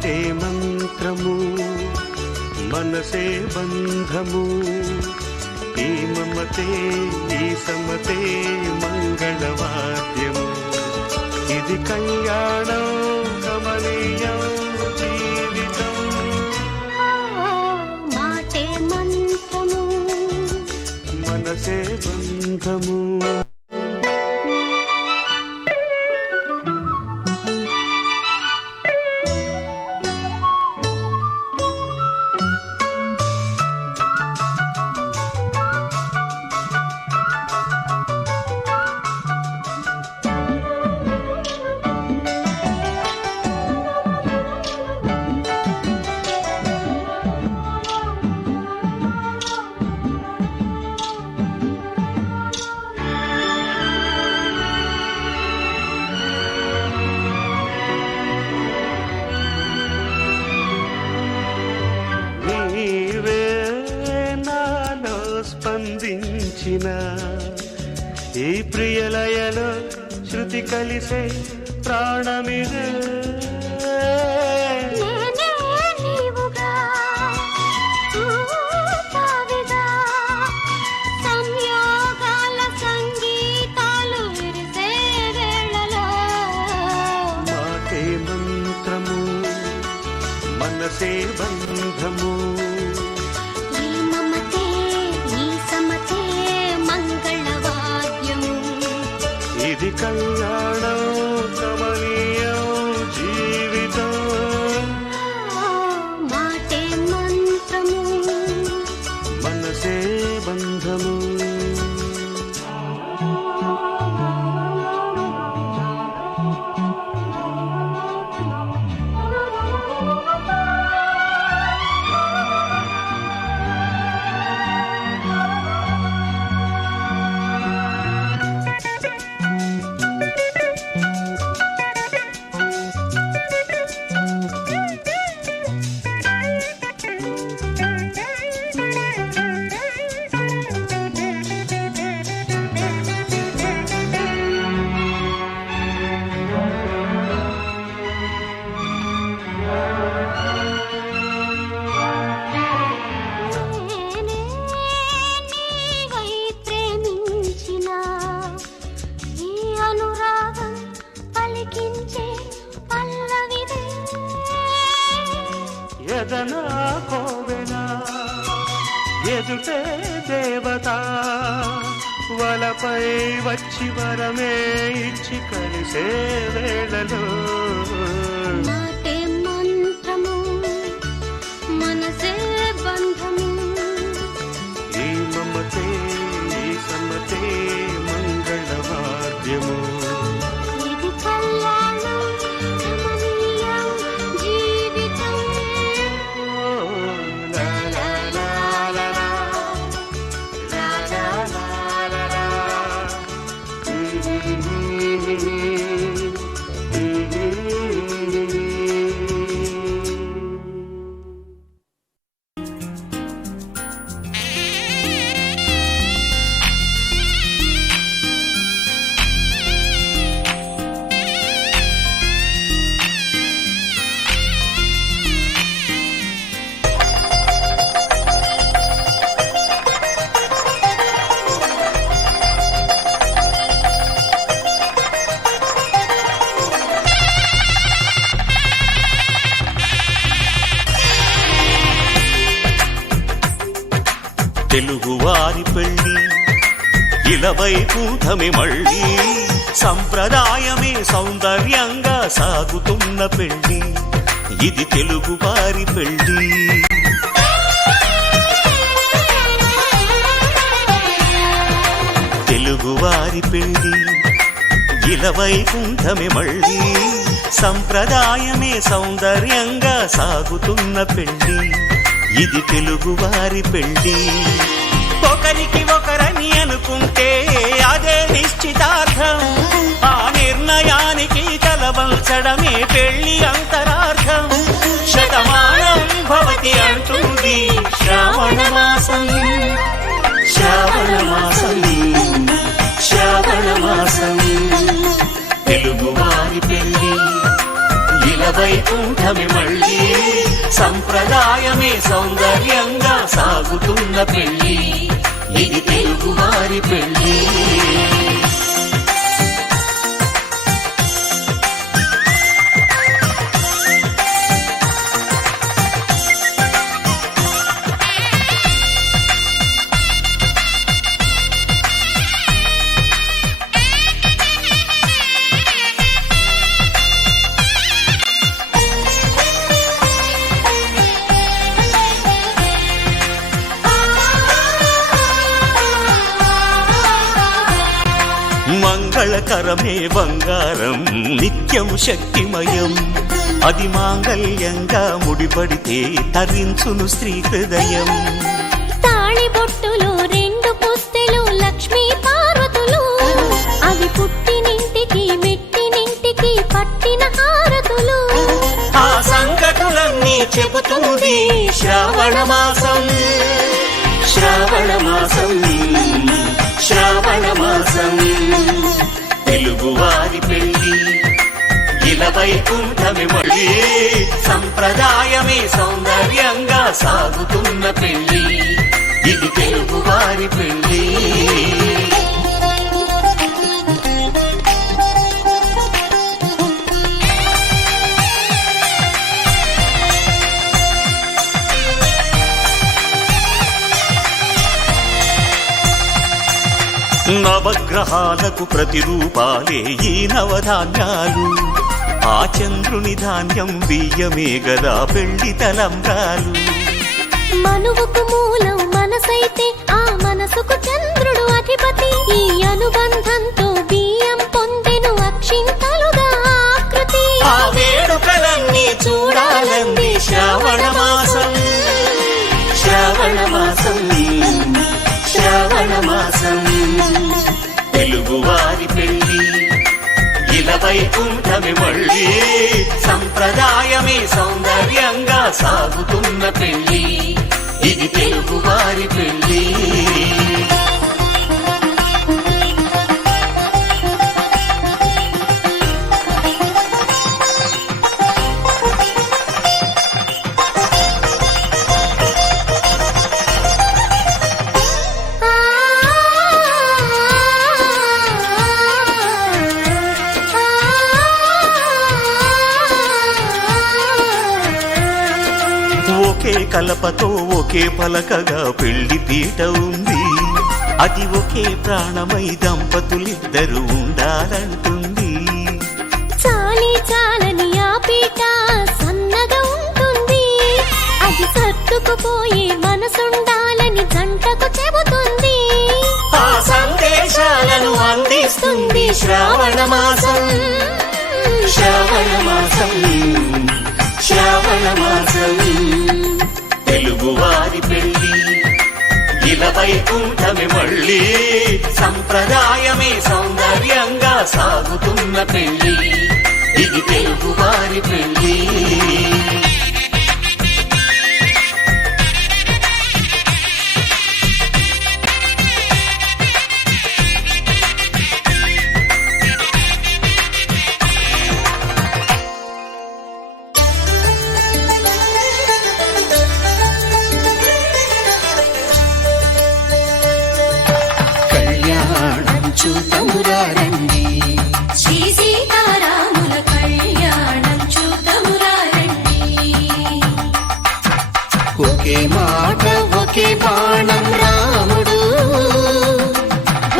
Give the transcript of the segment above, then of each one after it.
మాటే మంత్రము మనసే బంధము ఈ మమతే ఈ సమతే మంగళవాద్యము ఇది కళ్యాణం కమనీయం జీవితం మాటే మంత్రము మనసే బంధము స్పందించిన ఈ ప్రియలయలో శృతి కలిసే ప్రాణమిదే నీవుగా తావిగా సంయోగాల సంగీతాలు విరిసే వేళలో మాటే మంత్రము మనసే బంధము ఇది కళ్యాణం కమనీయం జీవితం మాటే మంత్రము మనసే బంధము ఎదనా కోవెనా ఎదుటే దేవత వలపై వచ్చి వరమే ఇచ్చి కలిసే వేళలో మాటే మంత్రము మనసే బంధము ఈ మమతే ఈ సమతే మంగళవాద్యము ఇది కళ్యాణం కమనీయం జీవితం తెలుగువారి పెళ్ళి ఇలవైకుంఠమి మళ్ళీ సంప్రదాయమే సౌందర్యంగా సాగుతున్న పెళ్ళి ఇది తెలుగువారి పెళ్ళి తెలుగువారి పెళ్ళి ఇలవైకుంఠమి మళ్ళీ సంప్రదాయమే సౌందర్యంగా సాగుతున్న పెళ్ళి ఇది తెలుగువారి పెళ్ళి ఒకరికి ఒకరని అనుకుంటే అదే నిశ్చితార్థం ఆ నిర్ణయానికి తలవంచడమే పెళ్లి అంతరార్థం శతమానం భవతి అంటుంది శ్రావణ మాసం శ్రావణ మాసం శ్రావణ మాసం తెలుగువారి పెళ్లి వైకుంఠమే మళ్ళీ సంప్రదాయమే సౌందర్యంగా సాగుతున్న పెళ్లి ఇది తెలుగువారి పెళ్లి. మంగళకరమే బంగారం నిత్యం శక్తిమయం అది మాంగళ్యంగా ముడిపడితే తరించును స్త్రీ హృదయం. తాళిబొట్టులు రెండు పుస్తెలు లక్ష్మీ పార్వతులు అవి పుట్టినింటికి మెట్టినింటికి పట్టిన హారతులు. ఆ సంకటులన్నీ చెబుతుంది శ్రావణ మాసం శ్రావణ మాసం శ్రావణ మాసం తెలుగువారి పెళ్లి ఇలా వైకుంఠమే మళ్ళీ సంప్రదాయమే సౌందర్యంగా సాగుతున్న పెళ్లి ఇది తెలుగువారి పెళ్లి. నవగ్రహాలకు ప్రతిరూపాలే ఈ నవధాన్యాలు ఆ చంద్రుని ధాన్యం బియ్యమే గదా పెళ్లి తలంబ్రాలు. మనువుకు మూలం మనసైతే ఆ మనసుకు చంద్రుడు అధిపతి ఈ అనుబంధంతో బియ్యం పొందెను అక్షింతలుగా ఆకృతి. ఆ వేడుకలన్నీ చూడాలంది శ్రావణ మాసం శ్రావణ మాసం శ్రావణ మాసం తెలుగువారి పెళ్లి ఇలా వైకుంఠమే మళ్ళీ సంప్రదాయమే సౌందర్యంగా సాగుతున్న పెళ్లి ఇది తెలుగువారి పెళ్లి. ఒకే కలపతో ఒకే పలకగా పెళ్లి పీట ఉంది అది ఒకే ప్రాణమై దంపతులిద్దరూ ఉండాలంటుంది. చాలి చాలని ఆ పీట సన్నగా ఉంటుంది అది సర్దుకుపోయే మనసుండాలని జంటకు చెబుతుంది. ఆ సందేశాలను అందిస్తుంది శ్రావణ మాసం శ్రావణ మాసం శ్రావణ మాసం తెలుగువారి పెళ్లి ఇలా వైకుంఠమే మళ్ళీ సంప్రదాయమే సౌందర్యంగా సాగుతున్న పెళ్లి ఇది తెలుగువారి పెళ్లి. చూతమురారండి శ్రీ సీతారాముల కళ్యాణం చూతమురారండి. ఒకే మాట ఒకే బాణం రాముడు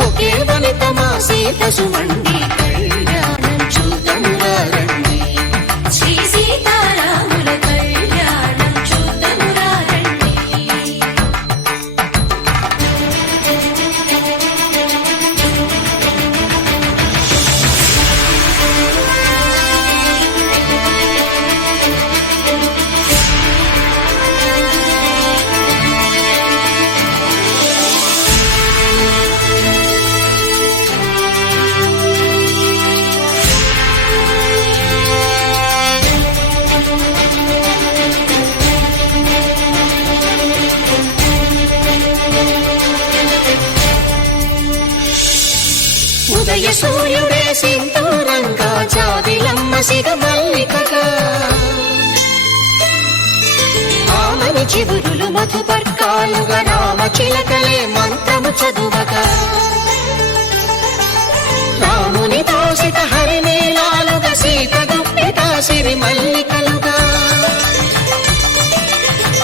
ఒకే వనిత మా సీత సుమండి కళ్యాణం చూతమురారండి శ్రీ సీతారాముల కళ్యాణం చూతమురారండి. ఉదయ సూర్యుడే సింధూరంగా జాబిలమ్మ సిగమల్లి వేదికగా ఆమని చివురులు మధుపర్కాలుగా రామ చిలకలే మంత్రము చదువగా రాముని తోసిట హరినీలాలుగా సీత గుప్పిట సిరి మల్లికలుగా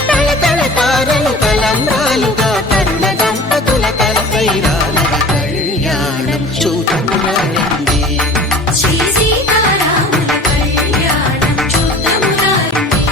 తళతళ తారలు తలంబ్రాలుగా తరుణ దంపతుల తలపైరాలుగా కళ్యాణం చూడమురండి శ్రీ సీతారాముల కళ్యాణం చూద్దాము రండి.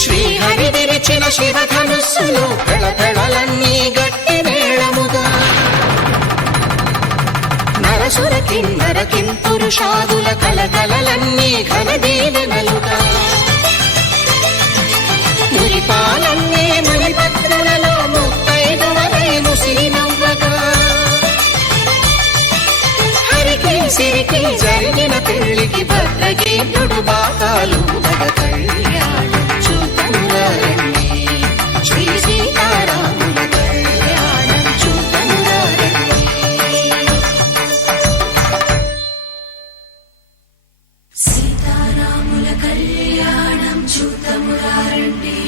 శ్రీహరి విరిచిన శివధనుస్సులు పెళపెళలన్నీ గట్టి మేళముగా నరసుర కిన్నర కింపురుషాదుల కలకలలన్నీ ఘన దీవెనలుగా మురిపాలన్నీ మునిపత్రులలో ముత్తైదువలై ముసిరి నవ్వగా హరికి సిరికి జరిగిన పెళ్లికి భద్రగీతుడు బాకాలు కళ్యాణం చూడమురండి శ్రీ సీతారాముల కళ్యాణం చూడమురండి సీతారాముల కళ్యాణం చూద్దాము రండి.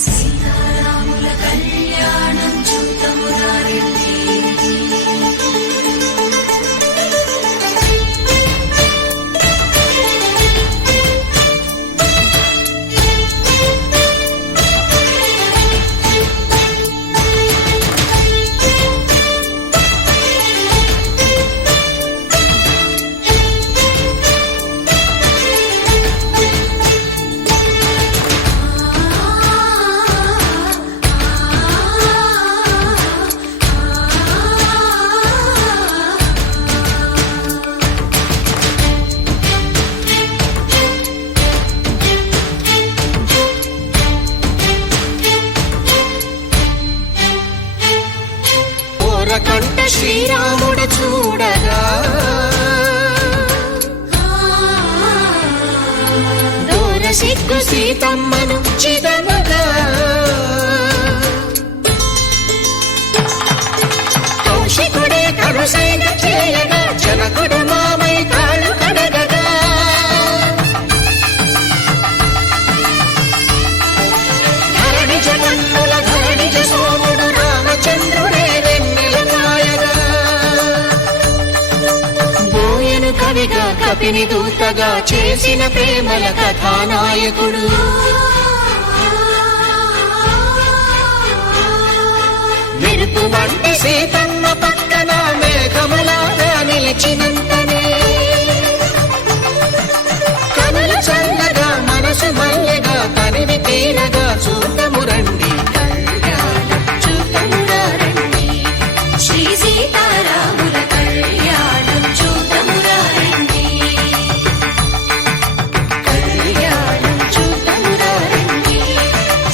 సీతారాముల కళ్యాణం చూద్దాము రండి. కంట శ్రీరాముడు చూడగా దూర సిగ్గు సీతమ్మను చిదమగా కౌశికుడే కరుసైన చేయగా జనకుడు మామై కాళ్ళు కడగగా ధరణి జగన్నుల ధరణిజ సోముడు రామచంద్రుడే కవిగా కపిని దూతగా చేసిన ప్రేమల కథానాయకుడు మెరుపు వంటి సీతమ్మ పక్కన మేఘములాగా నిలిచినంతనే కనులు చల్లగా మనసు మల్లెగా తనివి తీరగా చూడము రండి కళ్యాణం చూడము రండి శ్రీ సీతారాముల కళ్యాణం చూద్దాము రండి. కళ్యాణం చూడము రండి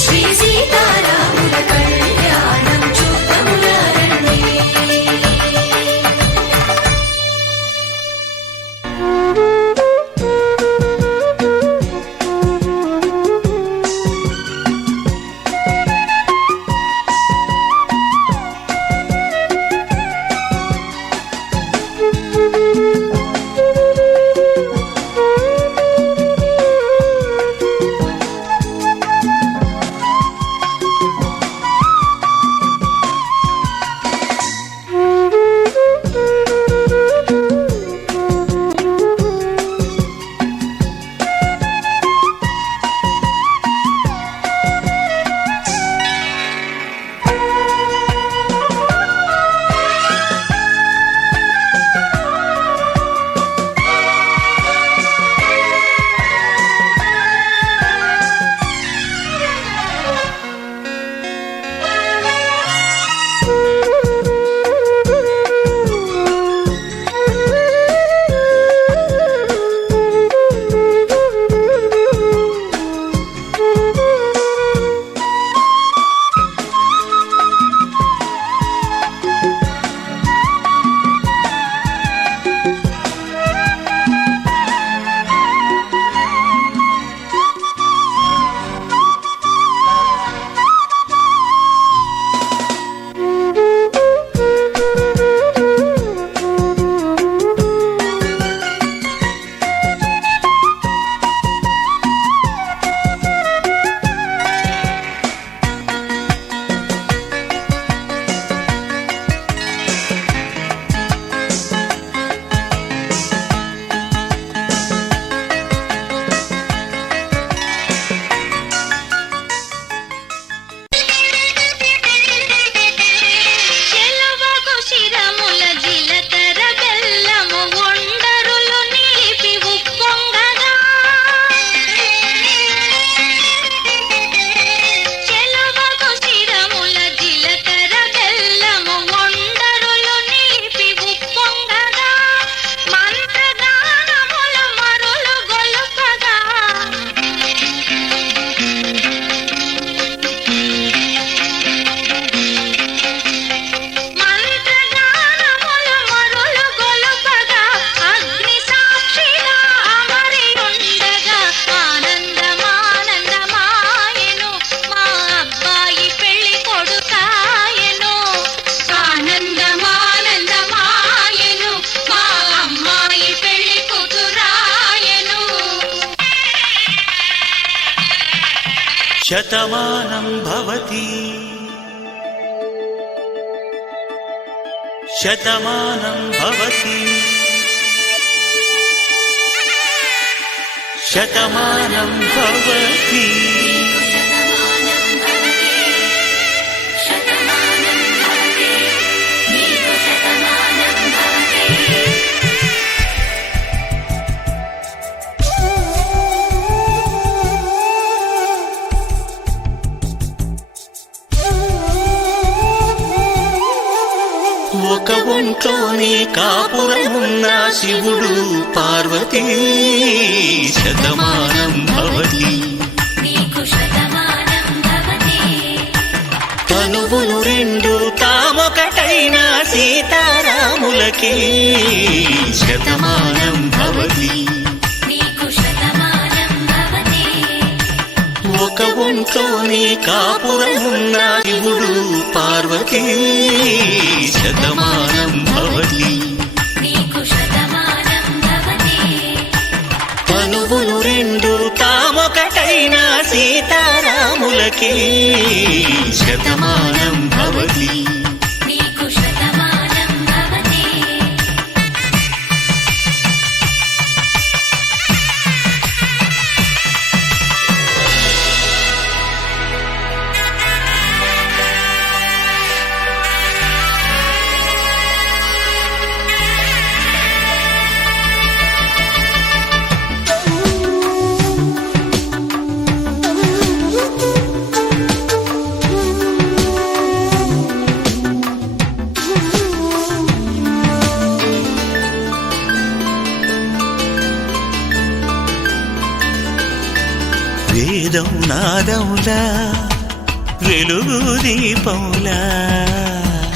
శ్రీ సీతారాముల కళ్యాణం చూద్దాము రండి. శతమానం భవతి శతమానం భవతి శతమానం భవతి ఒక ఒంట్లోనే కాపురమున్న శివుడు పార్వతీ శతమానం భవతి తనువులు రెండు తామొకటైన సీతారాములకి శతమానం భవతి ఒక ఒంట్లోనే కాపురమున్న శివుడు పార్వతీ శతమానం భవతి తనువులు రెండు తామొకటైన సీతారాములకి శతమానం భవతి వేదం నాదములా వెలుగు దీపములా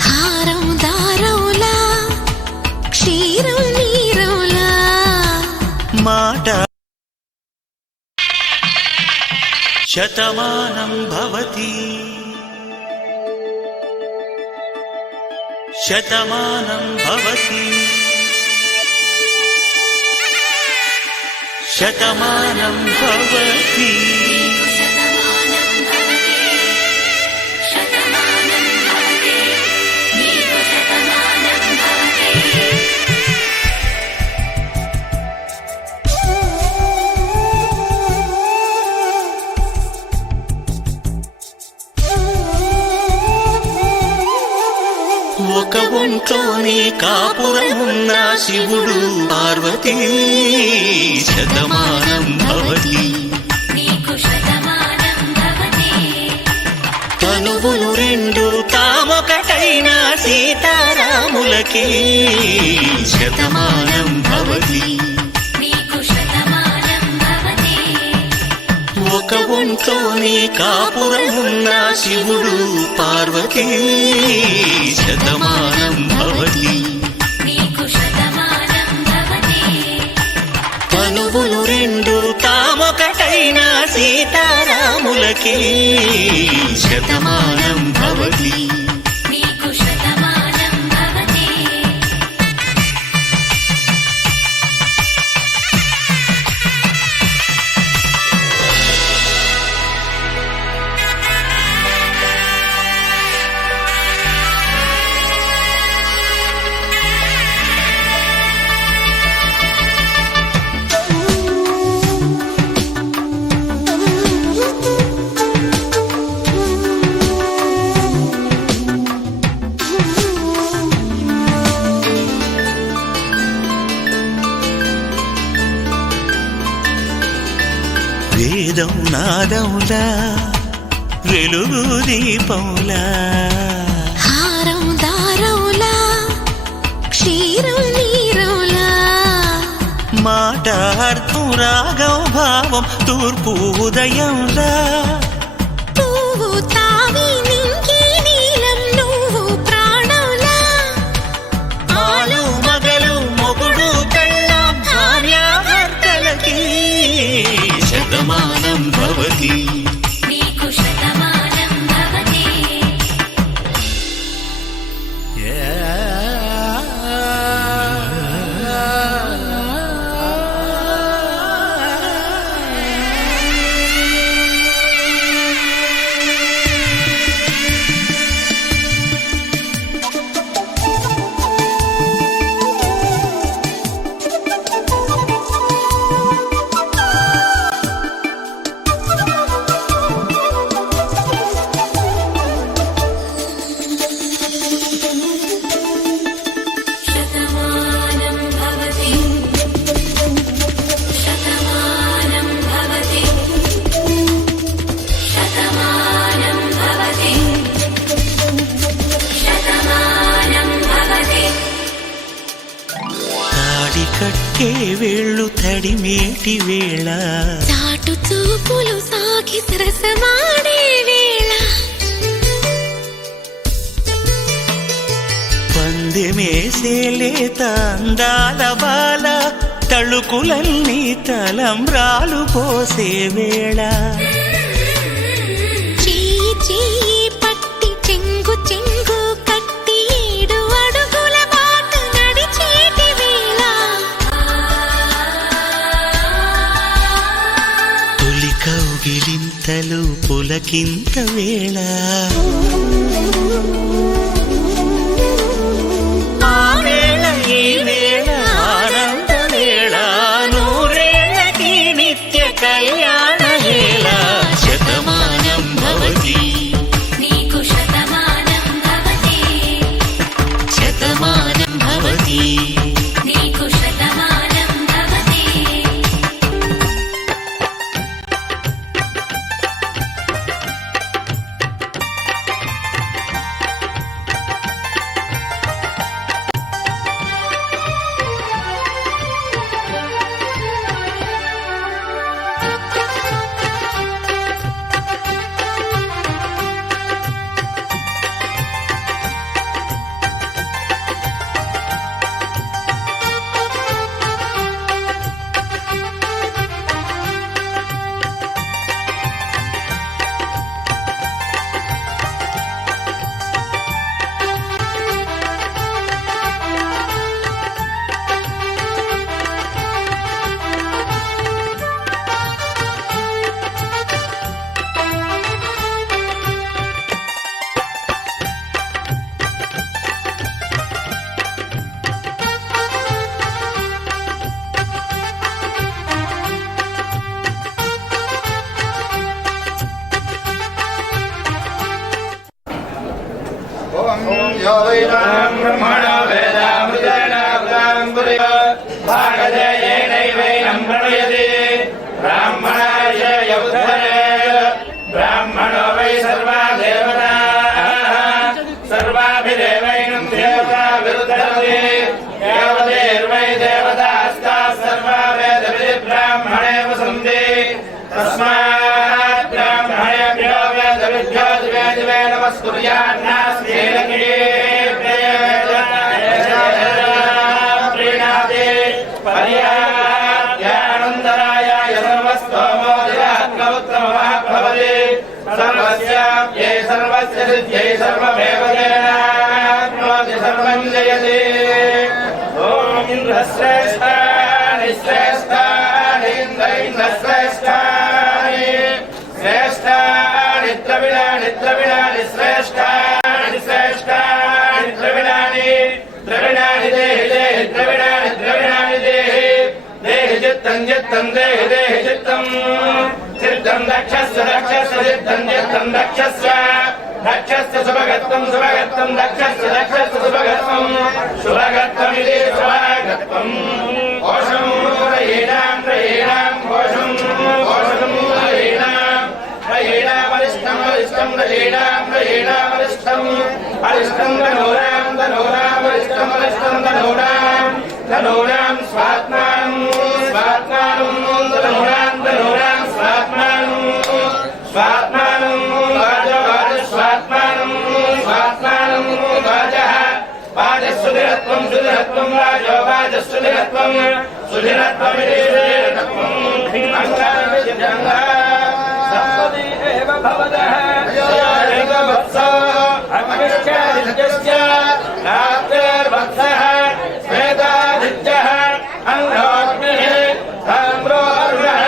హారం దారములా క్షీరం నీరములా మాట శతమానం భవతి శతమానం భవతి శతమానం భవతి ఒక ఒంట్లోనే కాపురమున్న శివుడు పార్వతీ శతమానం భవతి తనువులు రెండు తామొకటైన సీతారాములకి శతమానం భవతి ఒక ఒంట్లోనే కాపురమున్న శివుడు పార్వతీ శతమానం భవతి తనువులు రెండు తామొకటైన సీతారాములకి శతమానం భవతి వేదం నాదములా వెలుగు దీపములా హారం దారములా క్షీరం నీరములా మాట అర్థం రాగం భావం తూర్పు ఉదయంలా పువ్వు తావి నింగి నీలం నువ్వు ప్రాణంలా ఆలు మగలు మొగుడు పెళ్ళాం భార్యాభర్తలకి శతమానం భవతి కట్టే వేళ్ళు తడిమేటి వేళ చాటు చూపులు సాగి సరసమాడే వేళ పందెమేసేలేత అందాల బాల తళుకులన్నీ తలంబ్రాలు పోసే వేళ చెయ్యి చెయ్యి పట్టి చెంగు చెంగు కట్టి 7 అడుగుల బాట నడిచేటి వేళ తొలి కౌగిలింతలు పులకింత వేళ ఆ వేళ ఈ వేళ ఆనంద వేళ నూరేళ్ళకి నిత్య కళ్యాణ వేళ శతమానం భవతి నీకు శతమానం భవతి శతమానం భవతి నీకు శతమానం భవతి यो वैनां ब्रह्मणो वेदामृतेनावृतां पुरियो भागधे येनैवैनं प्रणयति ब्राह्मणाय यौद्धरे ब्राह्मणो वै सर्वा देवताः सर्वाभिदेवैनं देवता विरुद्धति देवतेर्वै देवतास्ताः सर्वा वेदविधि ब्राह्मणे वसन्ति तस्मात् ब्राह्मणेभ्यो वेदविभ्यो दिवे दिवे नमस्कुर्यान्नास्ति प्रीणाति पर्याप्त्यानन्दराय सर्वस्तोमोदिरात्मोत्तमः भवति सर्वस्याप्यै सर्वस्य सिद्ध्यै सर्वमेव तेनाप्नोति सर्वं जयति ॐ इन्द्रश्रेष्ठानि श्रेष्ठानि इन्द्रश्रेष्ठानि श्रेष्ठानि द्रविणानि द्रविणानि श्रेष्ठानि श्रेष्ठानि द्रविणानि द्रविणानि देहि देहि द्रविणानि द्रविणानि देहि देहि चित्तं चित्तं देहि देहि चित्तं चित्तं दक्षस्य दक्षस्य चित्तं चित्तं दक्षस्य दक्षस्य सुभगत्वं सुभगत्वं दक्षस्य दक्षस्य सुभगत्वं शुभगत्वमिति शुभगत्वं कोशं रयीणां रयीणां कोशं कोशं रयीणां वरिष्ठं वरिष्ठं रयीणां रयीणां वरिष्ठम् अरिष्ठं धनूनां धनूनां वरिष्ठं वरिष्ठं धनूनां धनूनां स्वात्मानं स्वात्मानं धनूनां धनूनां स्वात्मानं स्वात्मानं वाजो वाजः स्वात्मानं स्वात्मानं वाजः वाजः सुधिरत्वं सुधिरत्वं वाजो वाजः सुधिरत्वं सुधिरत्वमिति सुधिरत्वं धिङ्गङ्गा सप्तति एव भवतः एकवत्सो अग्निश्चादित्यस्य रात्रिर्वत्सः श्वेतादित्यः अन्धोऽग्निः ताम्रो अरुणः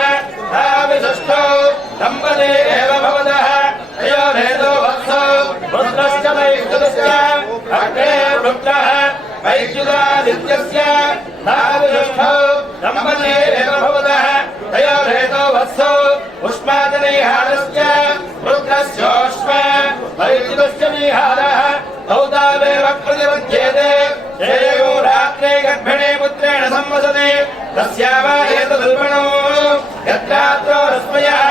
ताविशिष्टो दम्पती एव भवतः तयोर्हेतो वत्सो रुद्रश्च वैद्युतश्च अग्निर्रुद्रः वैद्युतादित्यस्य ताविशिष्टो दम्पती एव भवतः तयोर्हेतो वत्सो उष्मादनिहारस्य रुद्रस्योष्म वैद्युतश्च निहारः दौतावेव प्रतिपद्येते एवं रात्रे गर्भिणी पुत्रेण संवसति तस्याव एतदल्पणो यत्रात्रो रश्मयः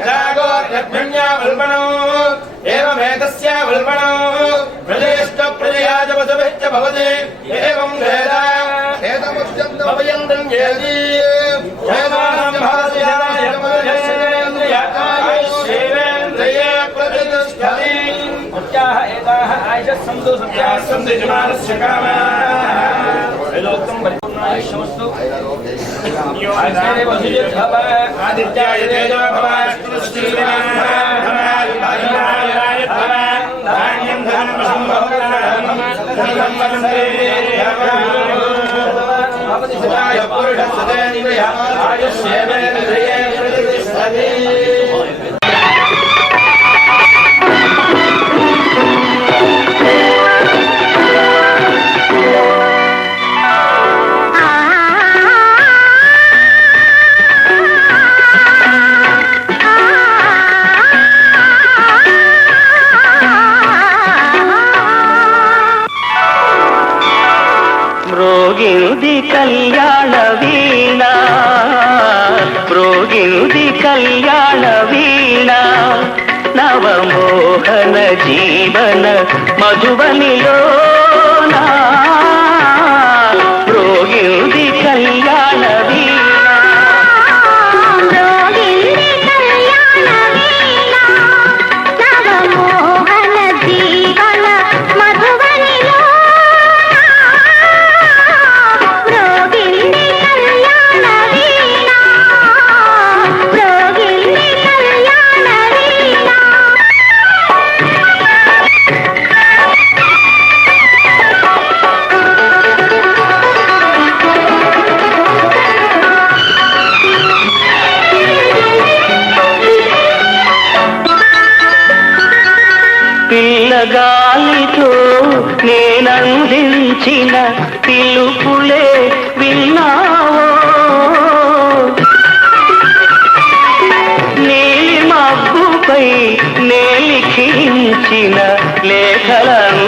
यदागो गर्भिण्या वल्पणो एवमेतस्य वल्पणो प्रजयश्च प्रजया च वसुभिश्च भवति एवं वेदा एतमुच्यन्तो भवयन्त जयति जयमानं भवति जनयन्द्रिय आयुष्येवेन्द्रिये प्रतिष्ठति मुख्याः एताः आयुषः सन्तु सत्याः सन्ति जमानस्य कामाः वेदोक्तं परिपूर्णायुष्यमस्तु आयुष्येव सुजितभव आदित्याय तेजो भव श्रीरामाय भव धान्यं धनं संभवति भवति पुरुषसुतेन्द्रिय आयुष्येवेन्द्रिये प्रतिष्ठति మ్రోగింది కళ్యాణ వీణ మ్రోగింది కళ్యాణ వీణ నవమోహన జీవన మధువనిలోనా మ్రోగింది కళ్యాణ వీణ పిల్లగాలితో నేనందించిన పిలుపులే విన్నావో నీలి మబ్బుపై నేలిఖించిన లేఖలందుకున్నావో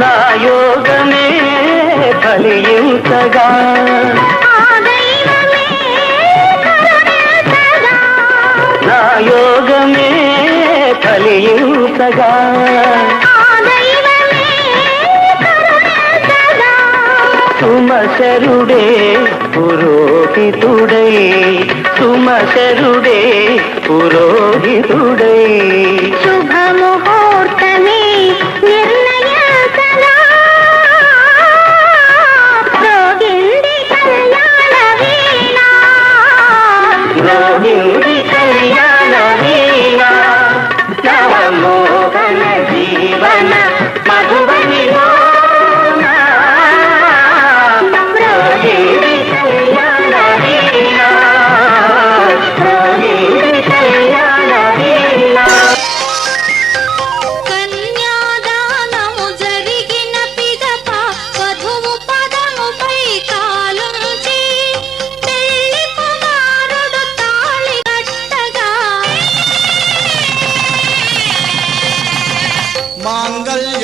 నా యోగమే ఫలించగా నా యోగమే ఫలించగా సుమశరుడే పురోహితుడై సుమశరుడే పురోహితుడై శుభముహూర్తమే నిర్ణయించగా రోగింది కళ్యాణ వీణ రోగింది కళ్యాణ వీణ నవమోహన జీవన మధువనిలో కన్యాదానము జరిగిన పిదప వధువు పదముపై కాలుంచి పెళ్లి కుమారుడు తాళి కట్టగా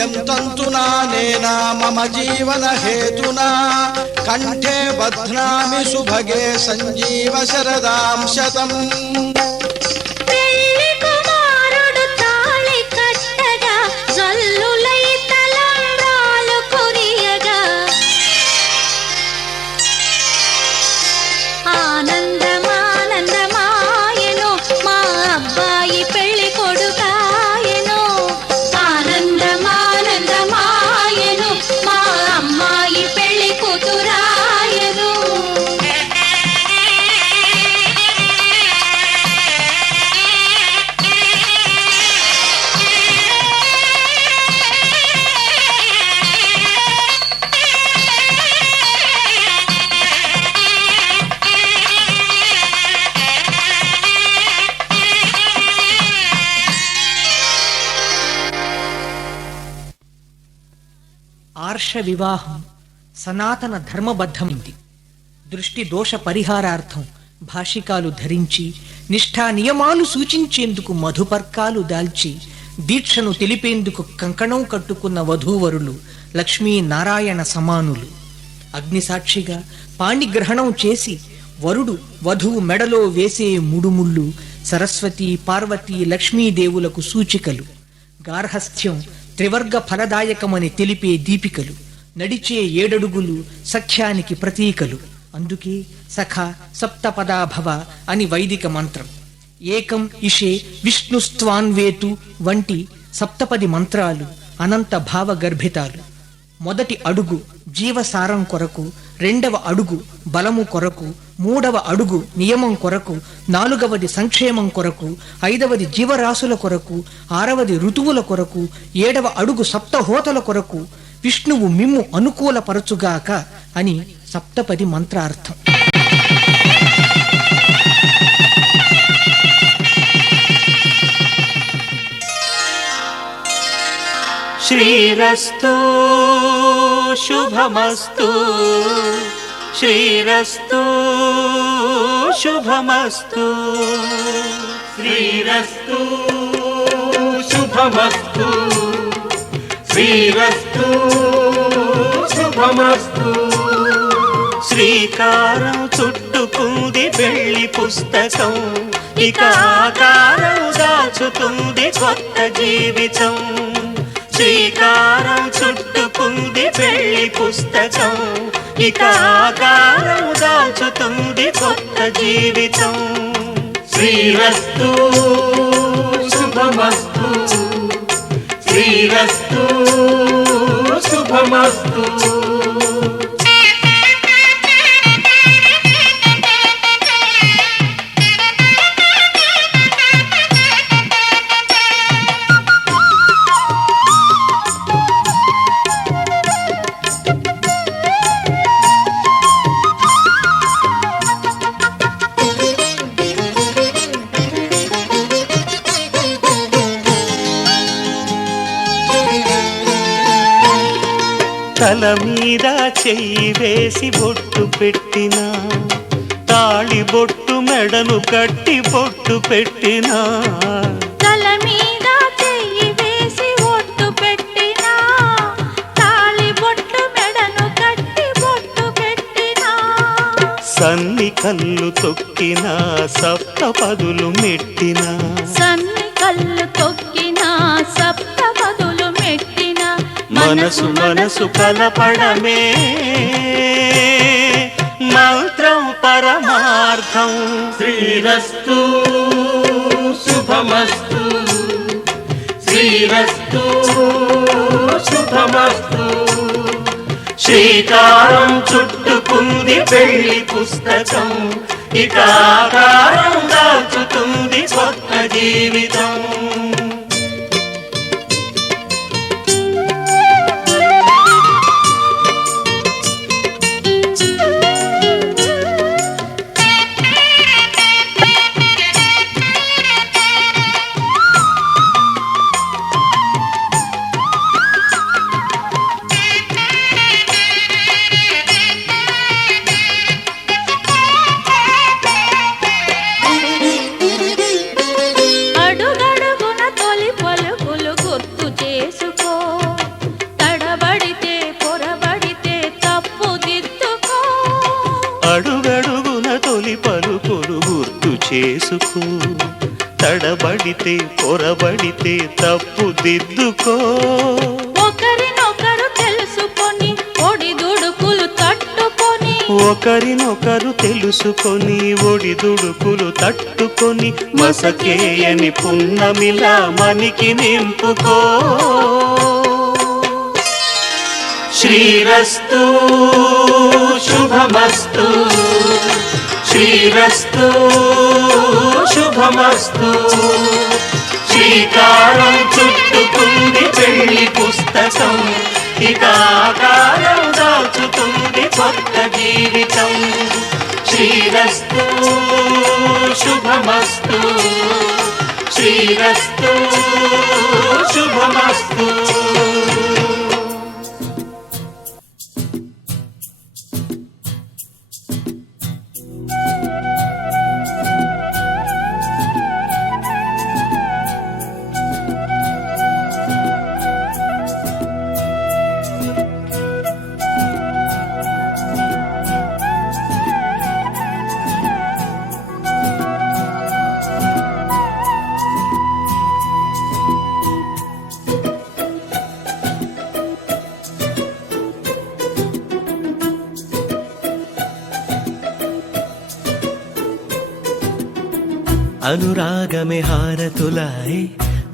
నిత్యం తంతునా నేనా మమ జీవన హేతునా కంఠే బధ్నామి సుభగే సంజీవ శరదాం శతం. పెళ్లి కుమారుడు తాళి కట్టగా జల్లులై తలంబ్రాలు కురియగా ఆనందమానందమాయెను మా అబ్బాయి పెళ్లి కొడుకాయెను. ఆనందమానందమాయెను మా అమ్మాయి పెళ్లి కూతురాయెను. ఆర్ష వివాహం సనాతన ధర్మబద్ధమైంది. దృష్టి దోష పరిహారార్థం భాషికాలు ధరించి నిష్ఠా నియమాలు సూచించేందుకు మధుపర్కాలు దాల్చి దీక్షను తెలిపేందుకు కంకణం కట్టుకున్న వధూవరులు లక్ష్మీనారాయణ సమానులు. అగ్నిసాక్షిగా పాణిగ్రహణం చేసి వరుడు వధువు మెడలో వేసే ముడుముళ్ళు సరస్వతి పార్వతీ లక్ష్మీదేవులకు సూచికలు. గార్హస్థ్యం త్రివర్గ ఫలదాయకమని తెలిపే దీపికలు. నడిచే 7 అడుగులు సఖ్యానికి ప్రతీకలు. అందుకే సఖ సప్తపదాభవ అని వైదిక మంత్రం. ఏకం ఇషే విష్ణుస్త్వాన్వేతు వంటి సప్తపది మంత్రాలు అనంత భావ గర్భితాలు. మొదటి అడుగు జీవసారం కొరకు, 2వ అడుగు బలము కొరకు, 3వ అడుగు నియమం కొరకు, 4వది సంక్షేమం కొరకు, 5వది జీవరాశుల కొరకు, 6వది ఋతువుల కొరకు, 7వ అడుగు సప్తహోతల కొరకు. విష్ణువు మిమ్ము అనుకూలపరచుగాక అని సప్తపది మంత్రార్థం. శ్రీరస్తు శుభమస్తు శ్రీరస్తు శుభమస్తు శ్రీరస్తు శుభమస్తు శ్రీరస్తు శుభమస్తు. శ్రీకారం చుట్టుకుంది పెళ్లి పుస్తకం, ఇక ఆకారం దాచుతుంది కొత్త జీవితం. శ్రీకారం చుట్టుకుంది పెళ్లి పుస్తకం, ఇక ఆకారం దాచుతుంది కొత్త జీవితం. శ్రీరస్తు శుభమస్తు శ్రీరస్తు శుభమస్తు. తల మీద చెయ్యి వేసి బొట్టు పెట్టినా, తాళి బొట్టు మెడను కట్టి బొట్టు పెట్టినా. తల మీద చెయ్యి వేసి ఒట్టు పెట్టినా, తాళి బొట్టు మెడను కట్టి బొట్టు పెట్టినా. సన్ని కళ్ళు తొక్కినా, సప్తపదులు మెట్టినా. సన్ని కళ్ళు తొక్కినా, సప్తపదులు మెట్టినా. మనసు మనసు కలపడమే మంత్రం పరమార్థం. శ్రీరస్తు శుభమస్తు శ్రీరస్తు శుభమస్తు. శ్రీకారం చుట్టుకుంది పెళ్లి పుస్తకం, ఇక ఆకారం దాచుతుంది కొత్త జీవితం. అడు తడబడితే పొరబడితే తప్పు దిద్దుకో. ఒకరినొకరు తెలుసుకొని ఒడిదుడుకులు తట్టుకొని ఒకరినొకరు తెలుసుకొని ఒడిదుడుకులు తట్టుకొని మసకేయని పున్నమిలా మనికి నింపుకో. శ్రీరస్తు శుభమస్తు, శ్రీరస్తు శుభమస్తు. శ్రీకారం చుట్టుకుంది పెళ్లి పుస్తకం, ఇక ఆకారం దాచుతుంది కొత్త జీవితం. శ్రీరస్తు శుభమస్తు, శ్రీరస్తు శుభమస్తు. అనురాగమే హారతులాయే,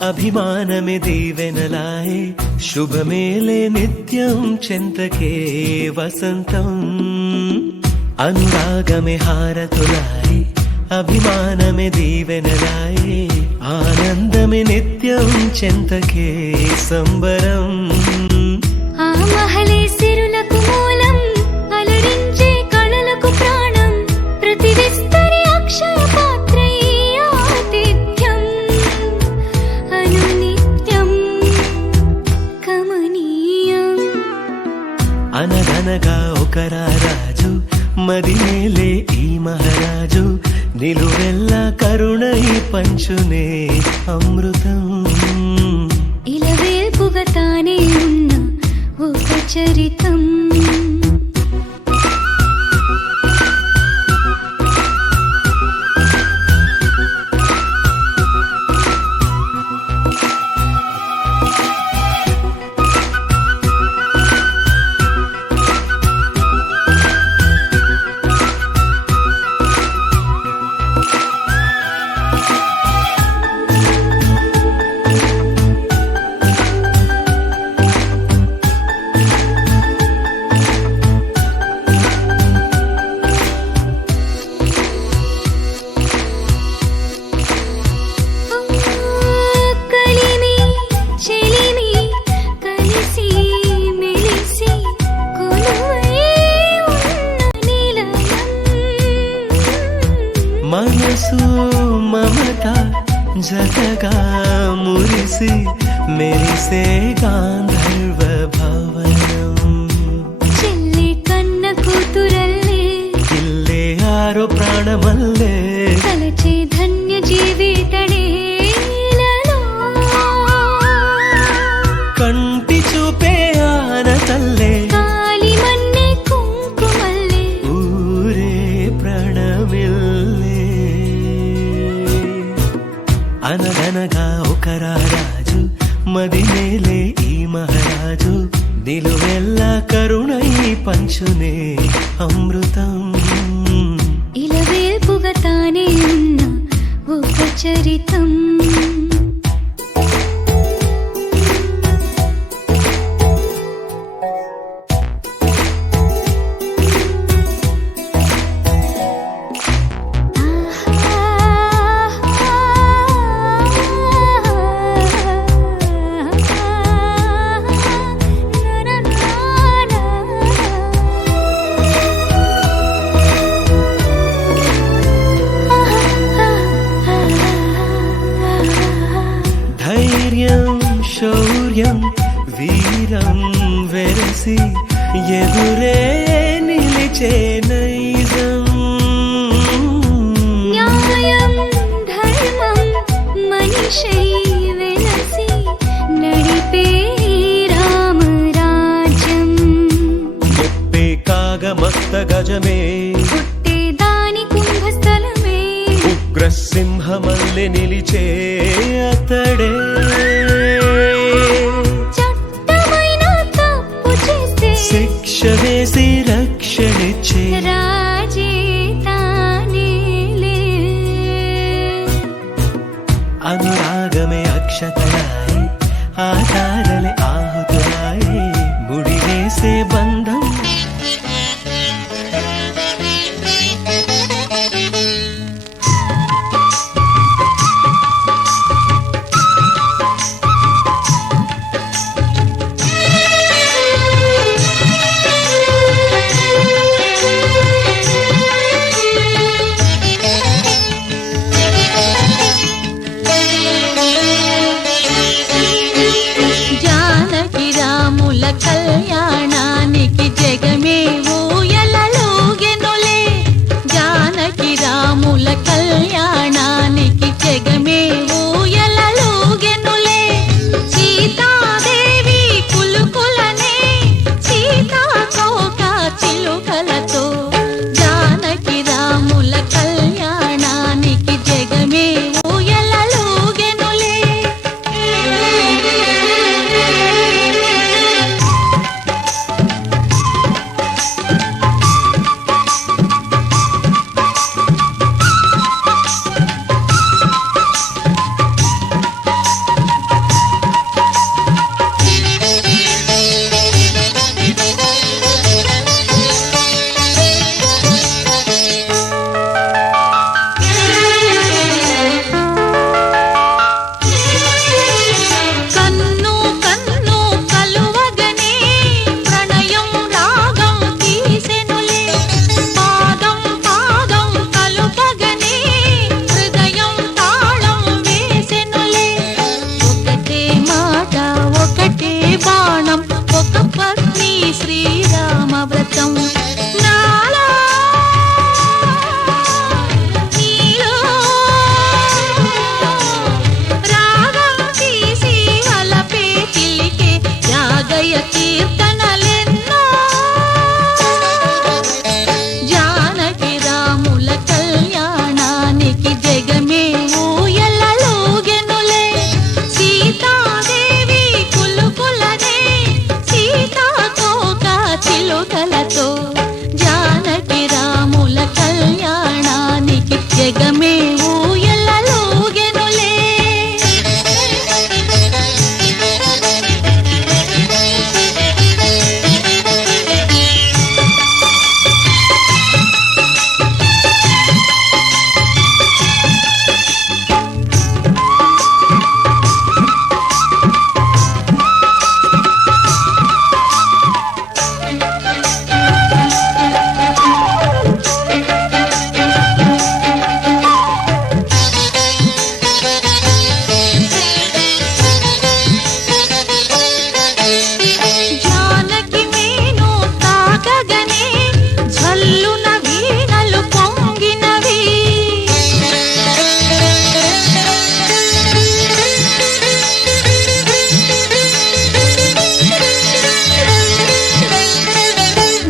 అభిమానమే దీవెనలాయే, శుభమేలే నిత్యం చెంతకే వసంతం. అనురాగమే హారతులాయే, అభిమానమే దీవెనలాయే, ఆనందమే నిత్యం చెంతకే సంబరం. ఆ మహలే సిరులకు మూలం, అలరించే కళలకు ప్రాణం, ప్రతి విస్తరి అక్షర పాత్రై ఆతిథ్యం అనునిత్యం కమనీయం. అనగనగా ఒక రాజు, మదిమేలే ఈ మహారాజు, నిలువెల్లా కరుణై పంచునే అమృతం. ఇలవేల్పుగా తానే ఉన్న ఒక చరితం. మనసు మమత జతగా మురిసి మెరిసే గాంధర్వ భవనం. చెల్లి కన్న కూతురల్లే, ఇల్లే ఆరో ప్రాణమల్లే, తలచే ధన్య జీవితడేలలో. కంటి చూపే ఆనతల్లే, కాలి మన్నే కుంకుమల్లే, ఊరే ప్రణమిల్లే. అనగనగా ఒక రాజు, మదిమేలే ఈ మహారాజు, నిలువెల్లా కరుణై పంచునే అమృతం. ఇలవేల్పుగా తానే ఉన్న ఒక చరితం. ధైర్యం శౌర్యం వీరం వెరసి ఎదురే నిలిచే నైజం. న్యాయం ధర్మం మనిషై వెలసి నడిపే రామరాజ్యం. ముప్పే కాగమస్త గజమే, పుట్టే దాని కుంభస్థలమే, ఉగ్రసింహమల్ వల్లే నిలిచే అతడే చట్టమైన తప్పు చేస్తే శిక్ష వేసి రక్షణిచ్చే రాజే తానేలే. అనురాగమే అక్షతరాయి ఆ తారలే ఆహుతురాయి ముడివేసే బంధం జానకి రాముల కళ్యాణానికి జగమే ఊయలలోగెనులే. జానకి రాముల కళ్యాణానికి జగమే ఊయలలోగెనులే. సీతాదేవి కులుకులనే సీతాకోక చిలుకలతో జానకి రాముల కళ్యాణానికి జగమే ఊయలలోగెనులే. కన్ను కన్ను కలువగనే ప్రణయం రాగం తీసెనులే. పాదం పాదం కలుపగనే హృదయం తాళం వేసెనులే. ఒకటే మాట ఒకటే బాణం ఒక పత్ని శ్రీరామ వ్రతం నాలో నీలో రాగం తీసి వలపే చిలికే త్యాగయ కీర్తనలెన్నో. జానకి రాముల కళ్యాణానికి జగమే ఊయలలోగెనులే. సీతాదేవి కులుకులనే సీతాకోక చిలుకలతో జానకి రాముల కళ్యాణానికి జగమే ఊయలలోగెనులే. జానకి మేను తాకగనే ఝల్లున వీణలు పొంగినవి.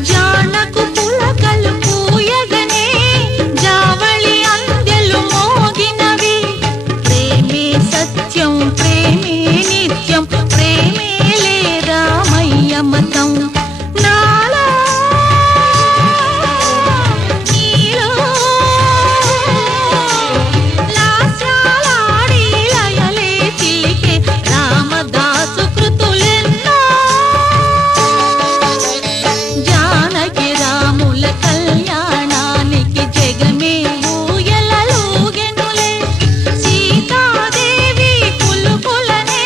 జానకు పులకలు పూయగనే జావళి అందెలు మోగినవి. ప్రేమే సత్యం ప్రేమే నిత్యం ప్రేమేలే రామయ్య మతం నాలో నీలో లాస్యాలాడి లయలే చిలికే రామదాసు కృతులెన్నో. జానకి రాముల కళ్యాణానికి జగమే ఊయలలోగెనులే. సీతాదేవి కులుకులనే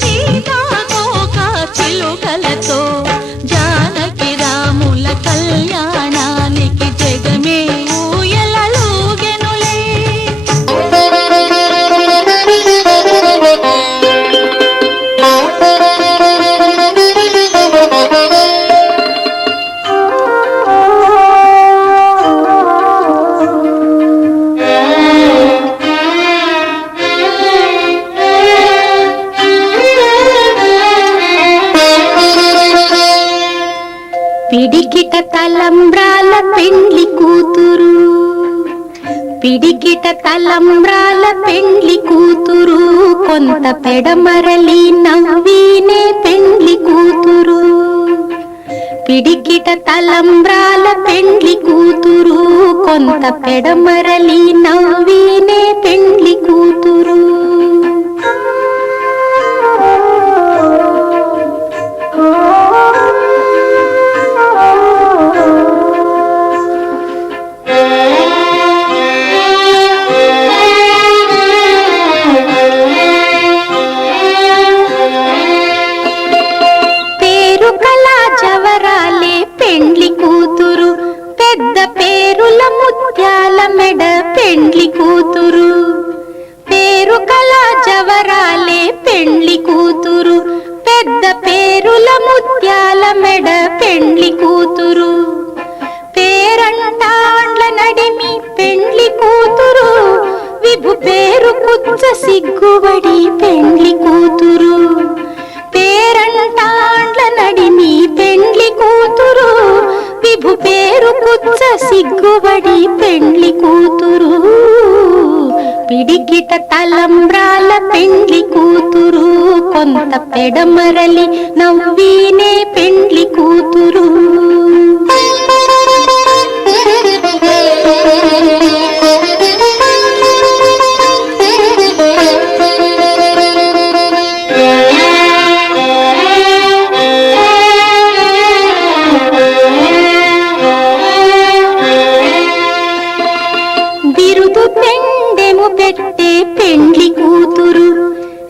సీతాకోక చిలుకలతో జానకి రాముల కళ్యాణానికి జగమే ఊయలలోగెనులే. పిడికిట తలంబ్రాల పెండ్లి కూతురు పిడికిట తలంబ్రాల పెండ్లి కూతురు కొంత పెడమరలి నవ్వీనే పెండ్లి కూతురు పిడికిట తలంబ్రాల పెండ్లి కూతురు కొంత పెడమరలి నవ్వీనే పెండ్లి కూతురు పెండ్లి కూతురు పేరు కళ జవరాలే పెండ్లి కూతురు పెద్ద పేరుల ముత్యాల మెడ పెండ్లి కూతురు పేరంటాండ్ల నడిమి పెండ్లి కూతురు విభు పేరు కుచ్చ సిగ్గుబడి పెండ్లి కూతురు పేరంటాండ్ల నడిమి పెండ్లి కూతురు విభు పేరు కుచ్చ సిగ్గుబడి పెండ్లి కూతురు పిడికిట తలంబ్రాల పెండ్లి కూతురు కొంత పెడమరలి నవ్వీనే పెండ్లి కూతురు పెట్టే పెండ్లి కూతురు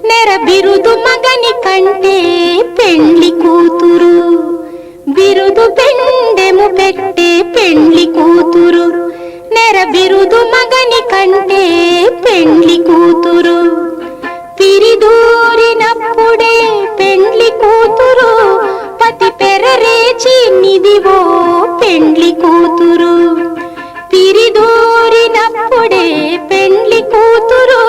నెర బిరుదు మగని కంటే పెండ్లి కూతురు బిరుదు పెండెము పెట్టే పెండ్లి కూతురు నెర బిరుదు మగని కంటే పెండ్లి కూతురు పిరిదూరినప్పుడే పెండ్లి కూతురు పతి పెరరేచి నిదివో పెండ్లి కూతురు పిరిదూరినప్పుడే పెండ్లి కూతురు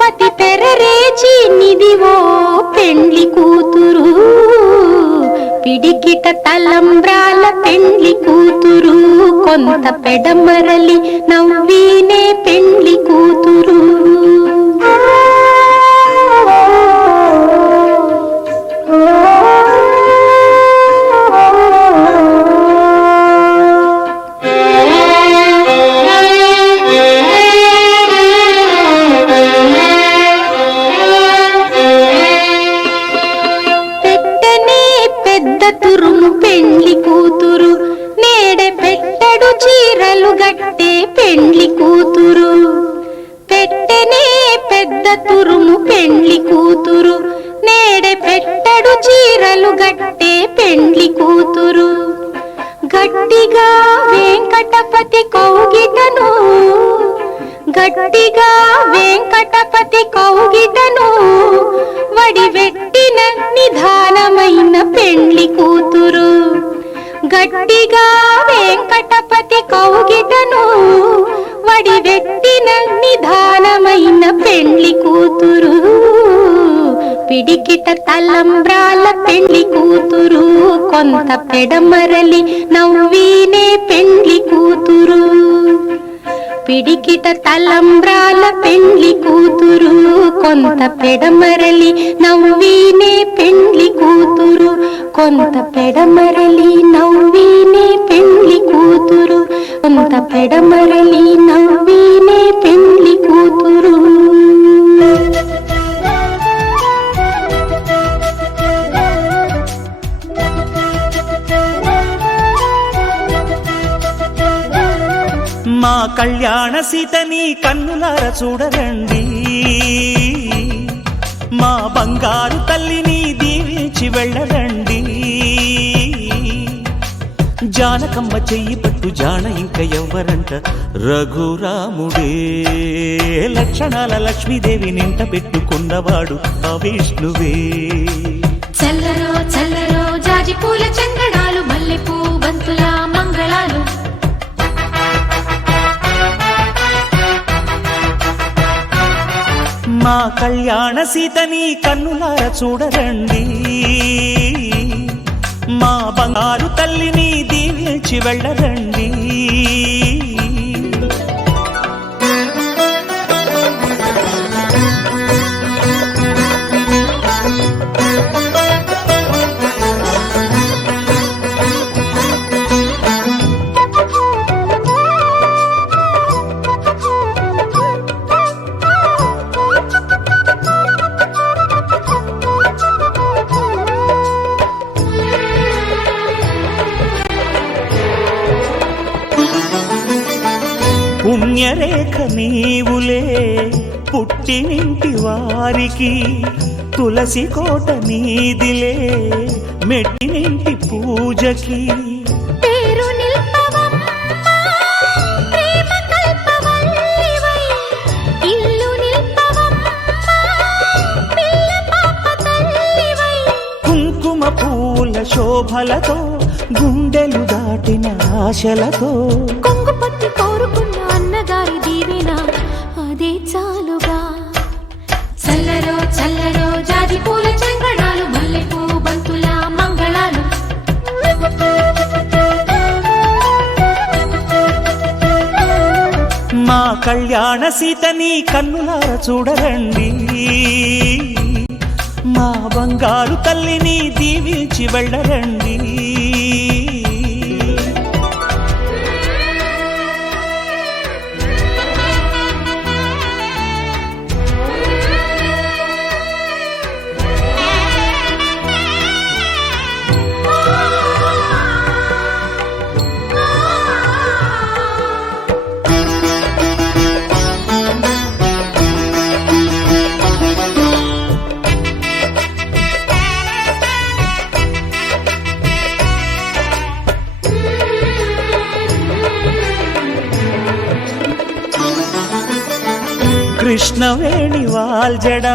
పతి పెరరేచి నిదివో పెండ్లి కూతురు పిడికిట తలంబ్రాల పెండ్లి కూతురు కొంత పెడమరలి నవ్వీనే పెండ్లి కూతురు తురుము పెండ్లి కూతురు నేడే పెట్టడు చీరలు గట్టే పెండ్లి కూతురు పెట్టెనే పెద్ద తురుము పెండ్లి కూతురు నేడే పెట్టడు చీరలు గట్టే పెండ్లి కూతురు గట్టిగా వెంకటపతి కౌగిటను గట్టిగా వెంకటపతి కౌగిటను వడివెట్టిన నిధానమైన పెండ్లి కూతురు గట్టిగా వెంకటపతి కౌగిటను వడివెట్టిన నిధానమైన పెండ్లి కూతురు పిడికిట తలంబ్రాల పెండ్లి కూతురు కొంత పెడమరలి నవ్వీనే పెండ్లి కూతురు పిడికిట తలంబ్రాల పెండ్లి కూతురు కొంత పెడమరలి నవ్వీనే పెండ్లి కూతురు కొంత పెడమరలి నవ్వీనే పెండ్లి కూతురు కొంత పెడమరలి నవ్వీనే పెండ్లి కూతురు మా కళ్యాణ సీతని కన్నులార చూడరండి మా బంగారు తల్లిని దీవించి వెళ్ళరండి జానకమ్మ చెయ్యి పట్టు జాన ఇంక ఎవ్వరంట రఘురాముడే లక్షణాల లక్ష్మీదేవి నింట పెట్టుకున్నవాడు ఆ విష్ణువే చల్లరో చల్లరో జాజి పూల చందనాలు మల్లెపూ బంతుల మంగళాలు మా కళ్యాణ సీతని కన్నులార చూడరండి మా బంగారు తల్లిని దీవించి వెళ్ళరండి పుట్టినింటి వారికి తులసి కోట నీదిలే మెట్టినింటి పూజకి పేరు నిల్పవమ్మా, ప్రేమ కల్పవల్లివై. ఇల్లు నిల్పవమ్మా, పిల్ల పాప తల్లివై. కుంకుమ పూల శోభలతో గుండెలు దాటిన ఆశలతో కొంగు పట్టి కోరుకున్న అన్నగారి దీవెన అదే చాలుగా. చల్లరో చల్లరో జాజి పూల చంగడాలు మల్లెపూ బంతుల మంగళాలు. మా కళ్యాణ సీతని కన్నులార చూడరండి, మా బంగారు తల్లిని దీవించి వెళ్ళరండి. కృష్ణవేణి వాల్జడా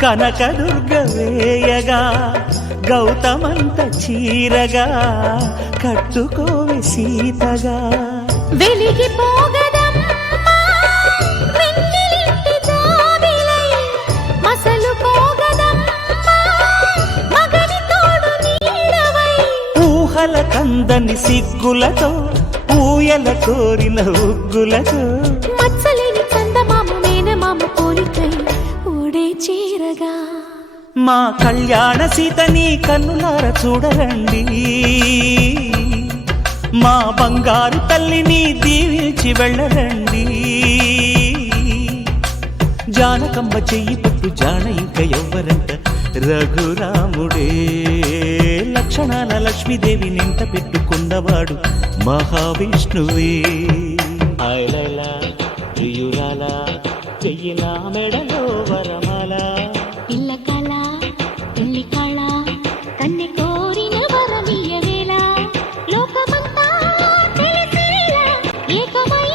కనకదుర్గ వేయగా గౌతమంత చీరగా కట్టుకోవి సీతగా. వెలిగిపోగదమ్మా వెన్నెలింటి జాబిలై, మసలుకోగదమ్మా మగని తోడు నీడవై. ఊహల కందని సిగ్గులతో ఊయల కోరిన ఉగ్గులతో మచ్చలేని చందమామ మేనమామ పోలికై ఓడే చీరగా. మా కళ్యాణ సీతని కన్నులార చూడరండి, మా బంగారు తల్లిని దీవించి వెళ్ళరండి. జానకమ్మ చెయ్యి పట్టు జాన ఇంక ఎవ్వరంట రఘురాముడే. లక్షణాల లక్ష్మీదేవి నింట పెట్టుకున్నవాడు మహావిష్ణువే. ఆయలలా ప్రియురాలా చెయ్యి నా మెడలో వరమాల. పిల్ల కళ పెళ్లి కళ కన్నె కోరిన వరమియ్యవేళ. లోకమంతా తెలిసేలా ఏకమై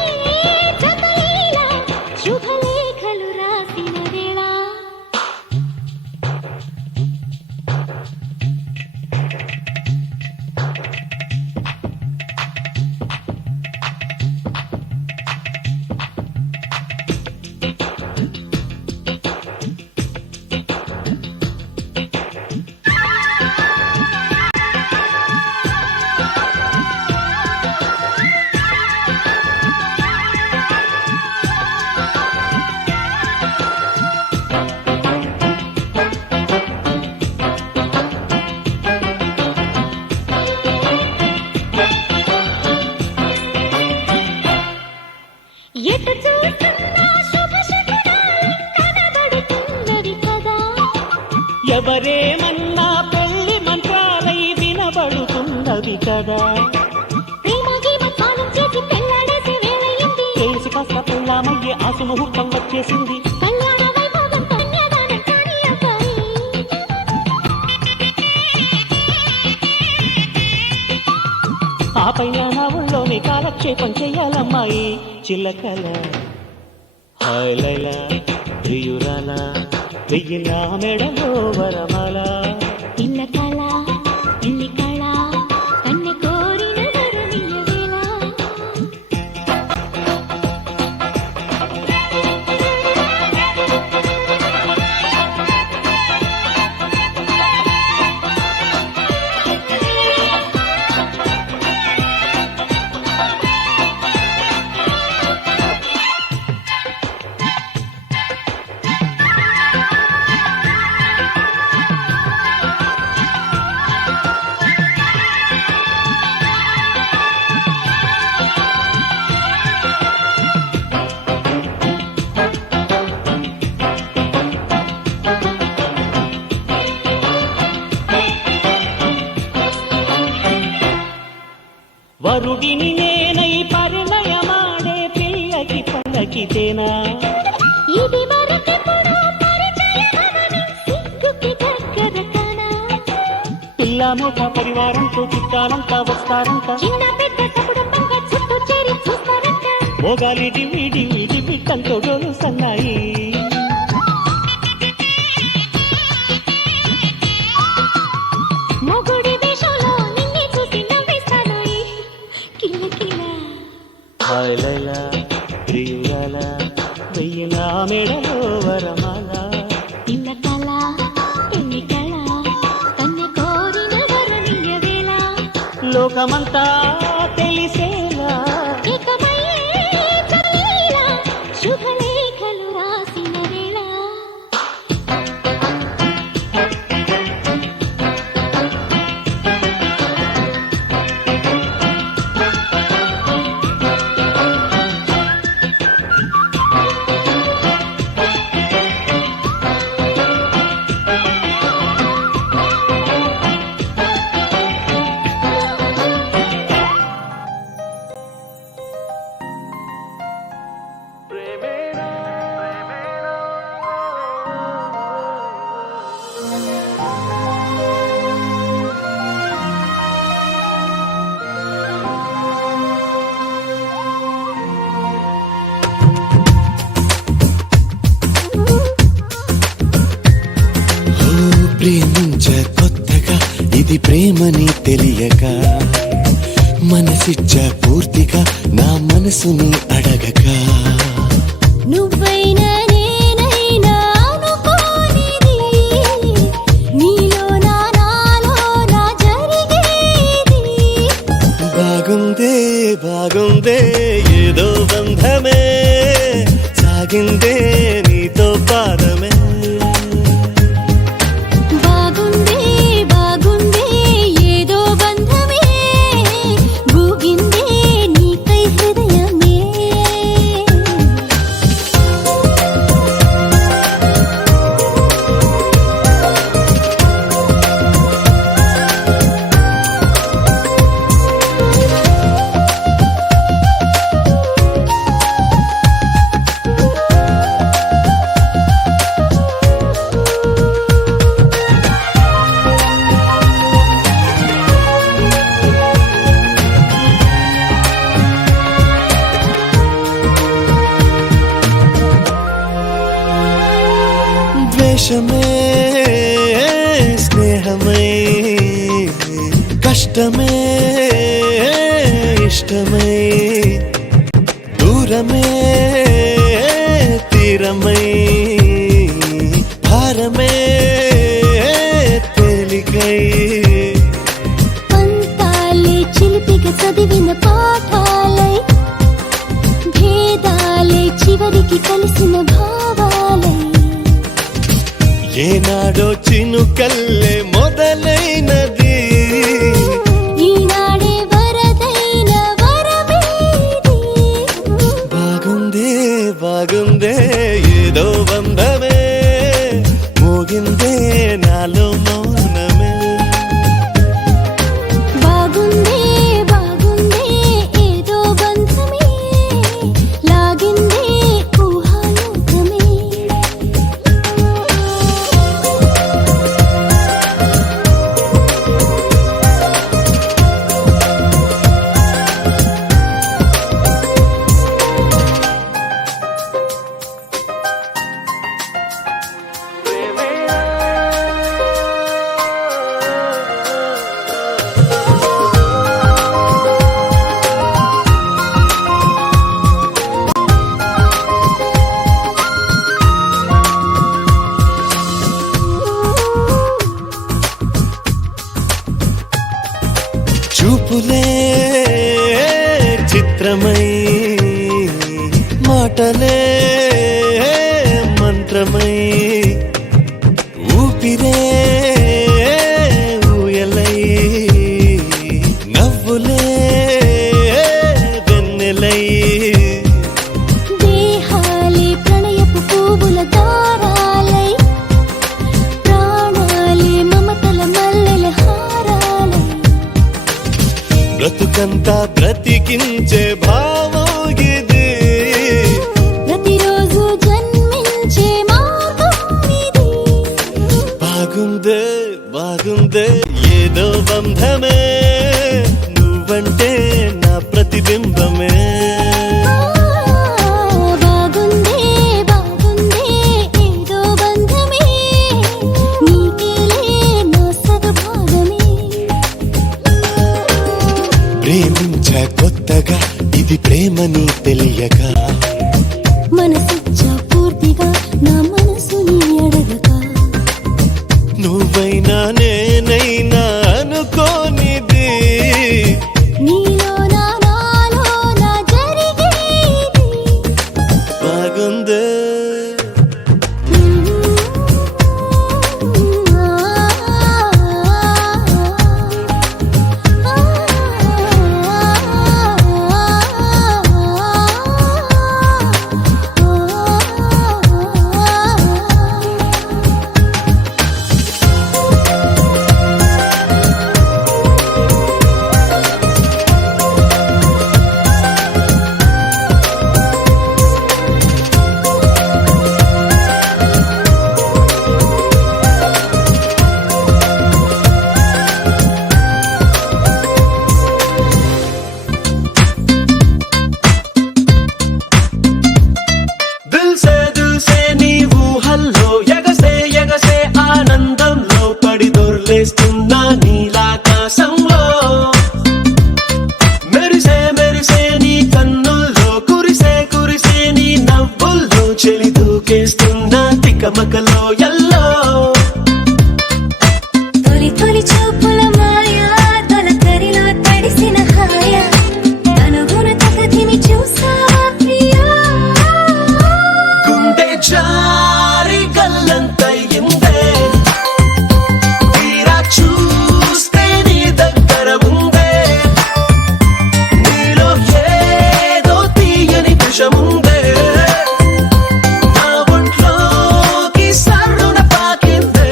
జతలీలా శుభలేఖలు రాసిన వేళ. ఎటు చూస్తున్నా శుభ శకునాలు కనబడుతున్నవి కదా. ఎవరేమన్నా పెళ్లి మంత్రాలై వినబడుతున్నది కదా. ప్రేమ గీమ పానం చేసి పెళ్ళాడేసే వేళయింది. కేసు కాస్త పెళ్ళామయ్యే ఆసు ముహూర్తం వచ్చేసింది. కళ్యాణ వైభోగం కన్యాదానం కాని అబ్బాయి. ఆ పైన నా ఊళ్ళోని కాలక్షేపం చెయ్యాలమ్మాయి చిల్లకల. హాయ్ లైలా ప్రియురాల వెయ్యి నా మెడలో వరమాల. పిల్ల కళ పెళ్లి కళ కన్నె కోరిన వరమియ్యవేళ. వరుడిని నేనై పరిమయమాడే పిల్లకి పల్లకితేనా. ఇది మరి ఇలా మూట పరివారంతో చుట్టాలంతా వస్తారంట. చిన్న పెద్ద సకుటుంబంగా చుట్టూ చేరి చూస్తారంట. మోగాలి డివి డివి డివి కంతో డోలు సన్నాయి. మొగుడి వేషంలో నిన్నే చూసి నవ్వేస్తానాయి. కిల కిల హాయ్ లైలా ప్రియురాల వెయ్యిలా మేడలో వరమాల. పిల్ల కళ పెళ్లి కళ కన్నె కోరిన వరనీయ వేళ లోకమంతా తెలిసేలా ఏకమయ్యే చల్లీలా శుభలేఖలు రాసిన వేళ. ప్రేమించ కొత్తగా ఇది ప్రేమని తెలియక మనసిచ్చ పూర్తిగా నా మనసుని అడగక నువ్వైనా నేనైనా అనుకోనిది నీలో నాలో నా జరిగేది. బాగుందే బాగుందే ఏదో బంధమే సాగిందే నీతో పాదమే. బాగుందే బాగుందే ఏదో బంధమే గూగిందే నీకై హృదయమే. ద్వేషమే స్నేహమై కష్టమే ఇష్టమై దూరమే తీరమై భారమే తేలికై పంతాలే చిలిపిగా చదివిన పాఠాలై భేదాలే చివరికి కలిసిన భావాలై ఏనాడో చినుకల్లే మొదలైనది ఈనాడే వరదైన వరమేది. బాగుందే బాగుందే ఏదో బంధమే మోగిందే నాలో మౌనమే. బాగుందే బాగుందే ఏదో బంధమే లాగిందే ఊహాలోకమే. చూపులే చిత్రమై మాటలే మంత్రమై ఊపిరే ఊయలై నవ్వులే వెన్నెలై దేహాలే ప్రణయపు పువ్వుల దారాలై ప్రాణాలే మమతల మల్లెల హారాలై బ్రతుకంతా బ్రతికించే భావం ఇది ప్రతిరోజు జన్మించే మార్గం ఇది. బాగుందే బాగుందే ఏదో బంధమే నువ్వంటే నా ప్రతిబింబమే బాగుందే బాగుందే ఏదో బంధమే నీకేలే నా సగభాగమే ప్రేమించా కొత్తగా ఇది ప్రేమని తెలియక మనసిచ్చా పూర్తిగా నా మనసుని అడగక నువ్వైనా నేనైనా అనుకోనిది నీలో నాలో నా జరిగేది బాగుందే దిల్ సే నీ ఊహల్లో ఎగసే ఎగసే ఆనందంలో పడి దొర్లేస్తున్నా నీలాకాశంలో మెరిసే మెరిసే నీ కన్నుల్లో కురిసే కురిసే నీ నవ్వుల్లో చెలి దూకేస్తున్నా తికమకలో ఎల్లో తొలి తొలి చూపుల మాయా తొలకరిలో తడిసిన హాయ కనుగున తగదిమి చూసావా ప్రియా గుండె జారి గల్లంతయిందే తీరా చూస్తే నీ దగ్గర ఉందే నీలో ఏదో తీయని విషముందే నా ఒంట్లోకి సర్రున పాకిందే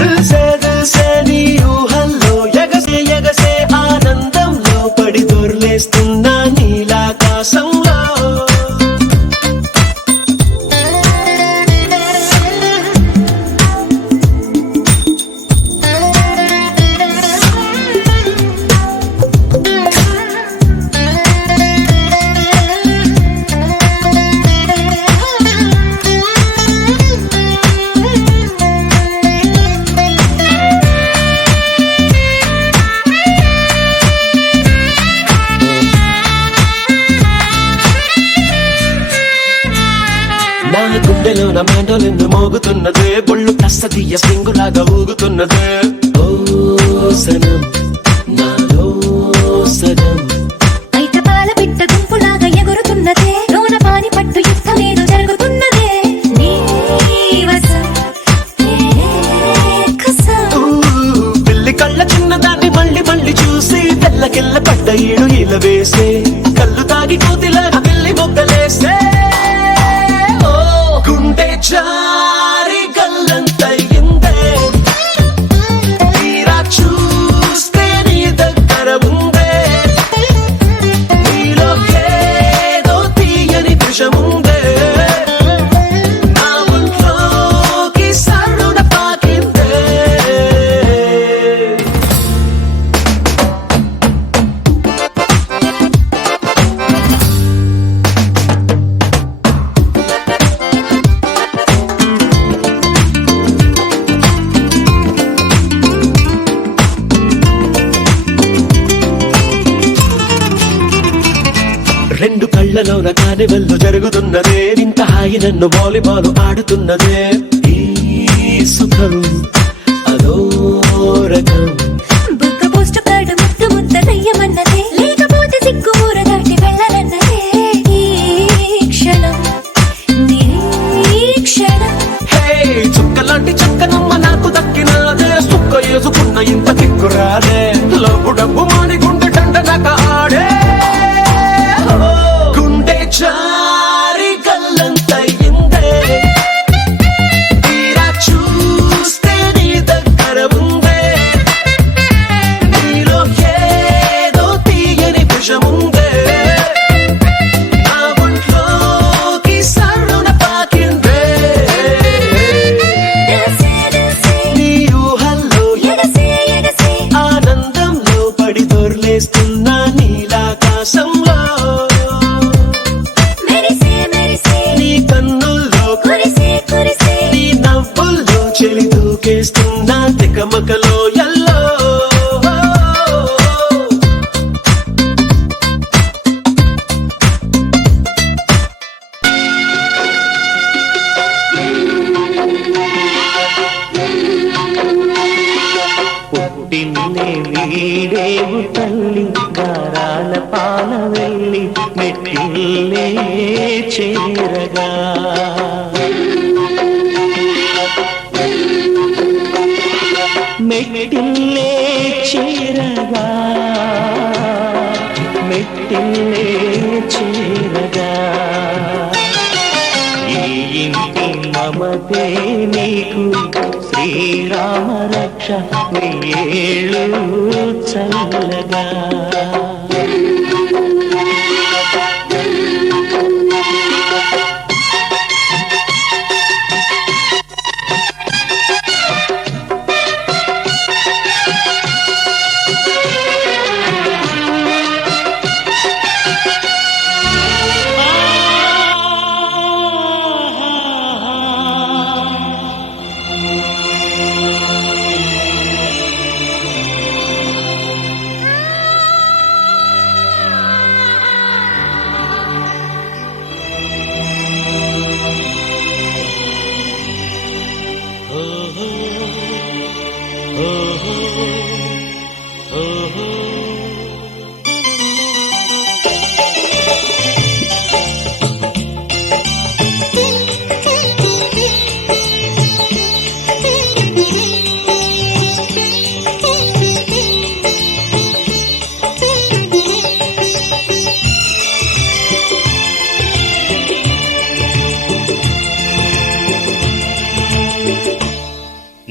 దిల్ సే నీ ఊహల్లో ఎగసే ఎగసే ఆనందంలో పడి దొర్లేస్తున్నా నీలాకాశంలో నా గుండెలో నా మెండోలెన్ను మోగుతున్నదే బొళ్ళు కస్తదీయ సింగులాగా ఊగుతున్నదే ఓ సనం నాలో సనం బయట పాల పిట్ట గుంపులాగా ఎగురుతున్నదే లోన పాని పట్టు యుద్ధమేదో జరుగుతున్నదే నీ వసం కసం పిల్లి కళ్ళ చిన్నదాన్ని మళ్ళీ మళ్ళీ చూసి తెల్లకెళ్ళ పడ్డ ఈడు ఇలా వేసే కళ్ళు తాగి కోతిలాగా పిల్లి మొగ్గలేసే ఓ గుండె జారి గల్లంతయిందే తీరా చూస్తే నీ దగ్గర ఉందే నీలో ఏదో తీయని విషముందే నా ఒంట్లోకి సర్రున పాకిందే రెండు కళ్ళలోన కానివెల్లు జరుగుతున్నదే ఇంత హాయి నన్ను వాలీబాల్ ఆడుతున్నదే ఈ సుఖం అదో రకం బుక్క పోస్ట్ కార్డు ముద్దు ముద్ద దయ్యమన్నదే లేకపోతే సిగ్గు ఊర దాటి వెళ్ళనన్నదే ఈ క్షణం నిరీక్షణం హే చుక్కలాంటి చక్కనమ్మ నాకు దక్కినాదే సుక్క వేసుకున్న ఇంత దిక్కురాదే లబ్బు డబ్బు మాని గుండె దండనక ఆడే గుండె జారి గల్లంతయిందే తీరా చూస్తే నీ దగ్గర ఉందే దూకేస్తున్నా తికమకలో ఎల్లో పుట్టిన్నే వీడేవు తల్లి గారాల పాల వెళ్ళి మెట్టిల్లే చేరగా మెట్టిల్లే చేరగా మెట్టిల్లే చేరగా ఈ ఇంటి మమతే నీకు శ్రీరామ రక్ష వెయ్యేళ్ళు చల్లగా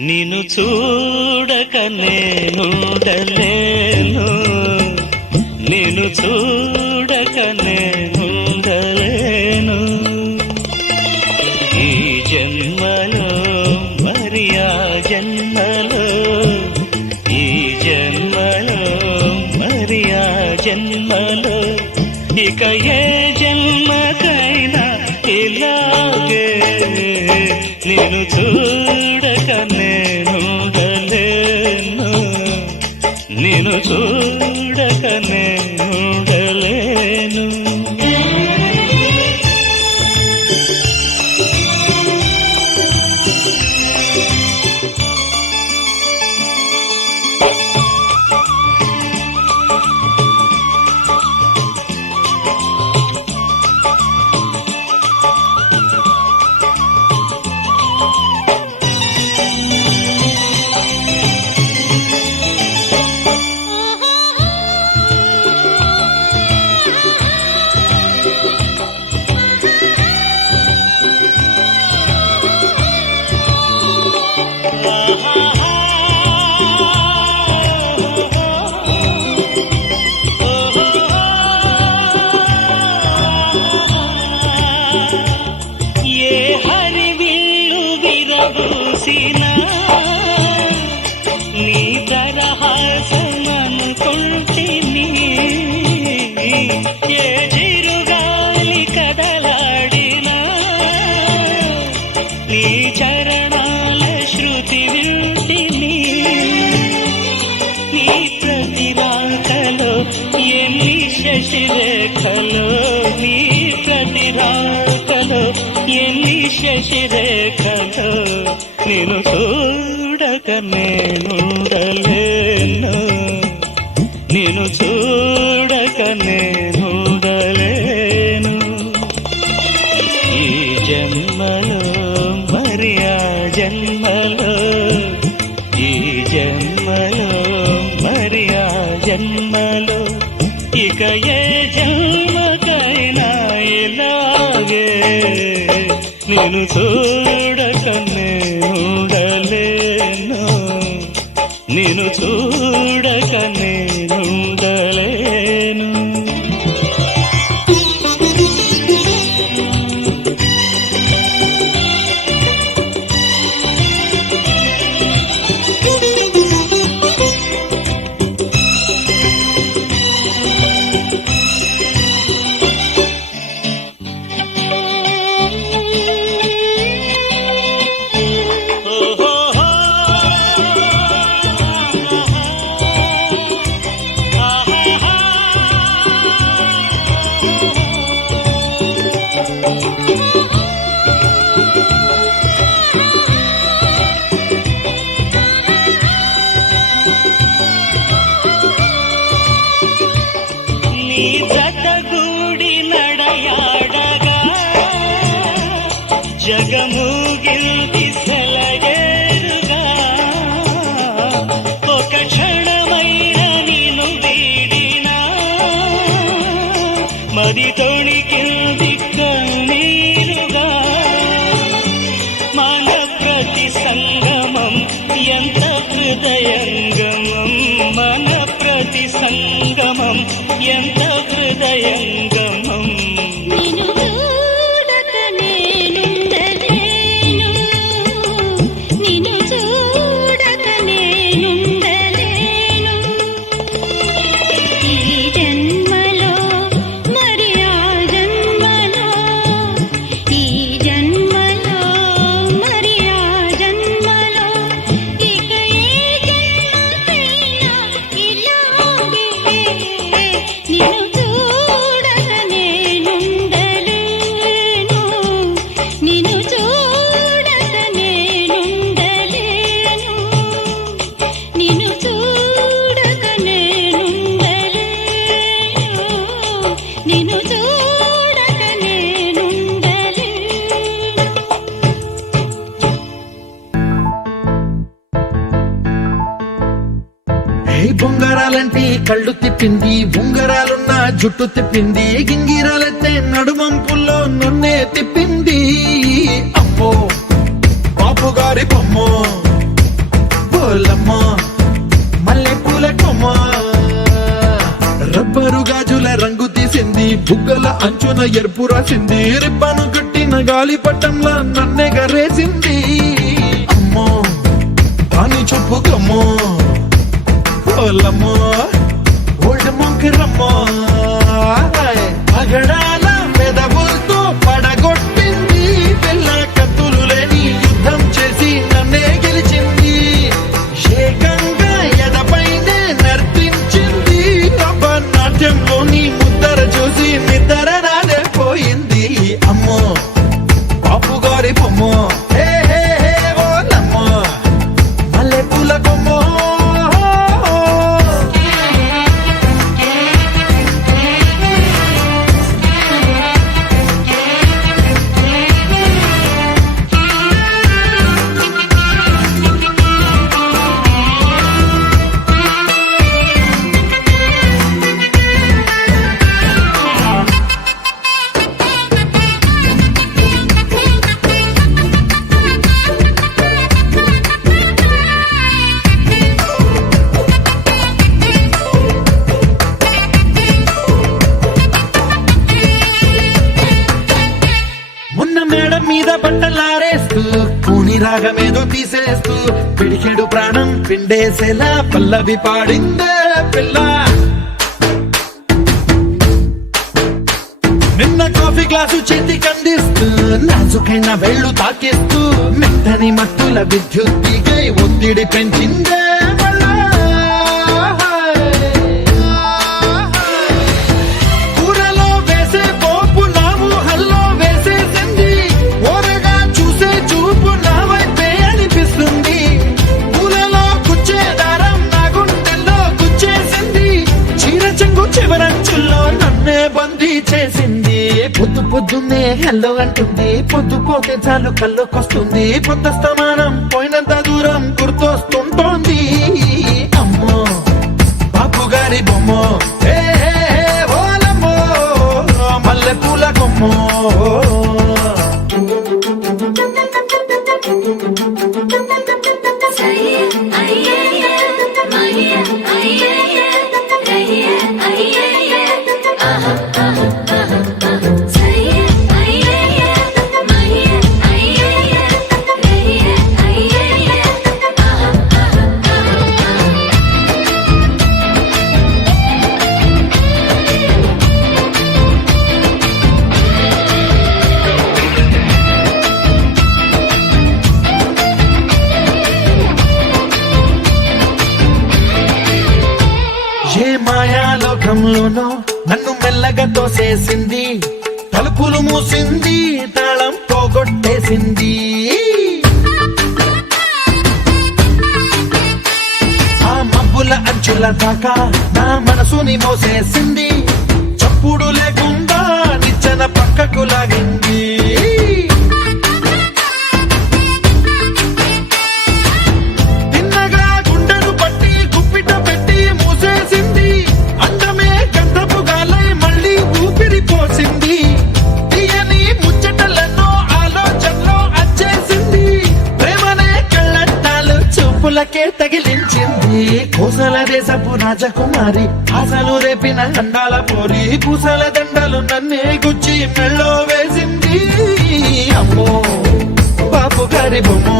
నిన్ను చూడక నేనుండలేను నిన్ను చూడక నేనుండలేను ఈ జన్మలో మరి ఆ జన్మలో ఈ జన్మలో మరి ఆ జన్మలో ఇక ఏ జన్మకైనా ఇలాగే నిన్ను చూడక నేనుండలేను నిన్ను చూడక నేనుండలేను ఏ హరివిల్లు విరబూసినా నీ తరహాసమనుకుంటిని ఏ చిరుగాలి కదలాడినా నీ చరణాల శృతి వింటిని నీ ప్రతి రాకలో ఎన్ని శశిరేఖలో నీ ప్రతి రాకలో ఎన్ని శశిరేఖలో నిన్ను చూడక నేనుండలేను నిన్ను చూడక నేనుండలేను ఈ జన్మలో మరి ఆ జన్మలో ఈ జన్మలో మరి ఆ జన్మలో ఇక ఏ జన్మకైనా ఇలాగే నిన్ను చూడక నేనుండలేను నిన్ను చూడక నేనుండలేను ఓహో జగమూగిల్ది సెలయేరుగా ఒక క్షణమైన నిన్ను వీడినా మది తొణికిల్ది కన్నీరుగా మన ప్రతి సంగమం ఎంత హృదయంగమం మన ప్రతి సంగమం ఎంత హృదయంగమం నిన్ను చూడక నేనుండలేను నిన్ను చూడక నేనుండలేను ఈ జన్మలో మరి ఆ జన్మలో ఈ జన్మలో మరి ఆ జన్మలో ఇక ఏ జన్మకైనా ఇలాగే నిన్ను చూడక నేనుండలేను నిన్ను చూడక నేనుండలేను నిన్ను చూడక నేనుండలేను నిన్ను చూడక నేనుండలేను ఏ బొంగరాలంటే కళ్ళు తిప్పింది ఉంగరాలున్న జుట్టు తిప్పింది గింగిరాలైతే నడుమంపుల్లో నన్నే తిప్పింది అమ్మో బాపు గారి బొమ్మ బోలమ్మ మల్లె పూల కొమ్మ రబ్బరు గాజుల రంగు తీసింది బుగ్గల అంచున ఎరుపు రాసింది రిబ్బను కట్టిన గాలి పట్టంలా నన్నే గరేసింది అమ్మో దాని చూపు కమ్మో ఓలమ్మో ఓల్డ్ మొంకిరమ్మో పగడాల పెదవులతో పడగొట్టింది పిల్ల కత్తులు లేని యుద్ధం చేసి నన్నే గెలిచింది ఏకంగా ఎదపైనే నర్తించింది రబ్బ నాట్యంలోని ముద్దర చూసి నిద్ర నాడే పోయింది అమ్మో బాపు గారి బొమ్మో హే హే హే ఓలమ్మో మల్లె పూల కొమ్మో మొన్న మేడ మీద బట్టలారేస్తూ కూని రాగమేదో తీసేస్తూ పిడికెడు ప్రాణం పిండేసేలా పల్లవి పాడిందే పిల్ల నిన్న కాఫీ గ్లాసు చేతి కందిస్తూ నాజుకైన వెళ్ళు తాకిస్తూ మెత్తని మత్తుల విద్యుత్తికై ఒత్తిడి పెంచిందే మళ్ళా. కూరలో వేసే పోపు నా ఊహల్లో వేసేసింది ఓరగా చూసే చూపు నా వైపే అనిపిస్తుంది పూలలో గుచ్చే దారం నా గుండెల్లో గుచ్చేసింది చీర చెంగు చివరంచుల్లో నన్నే బందీ చేసింది పొద్దు పొద్దున్నే హెల్లో అంటుంది పొద్దు పోతే చాలు కళ్ళొకొస్తుంది పొద్దస్తమానం పోయినంత దూరం గుర్తొస్తుంటోంది అమ్మో బాపు గారి బొమ్మ హే హే హే ఓలమ్మో మల్లె పూల కొమ్మో ఏ మాయాలోకంలోనో నన్ను మెల్లగా తోసేసింది తలుపులు మూసింది తాళం పోగొట్టేసింది ఆ మబ్బుల అంచుల దాకా నా మనసుని మోసేసింది చప్పుడు లేకుండా నిచ్చెన పక్కకు లాగింది కళ్ళకే తగిలించింది కోసల దేశపు రాజకుమారి ఆశలు రేపిన అండాల పోరి పూసల దండలు నన్నే గుచ్చి మెళ్ళో వేసింది అమ్మో బాపు గారి బొమ్మో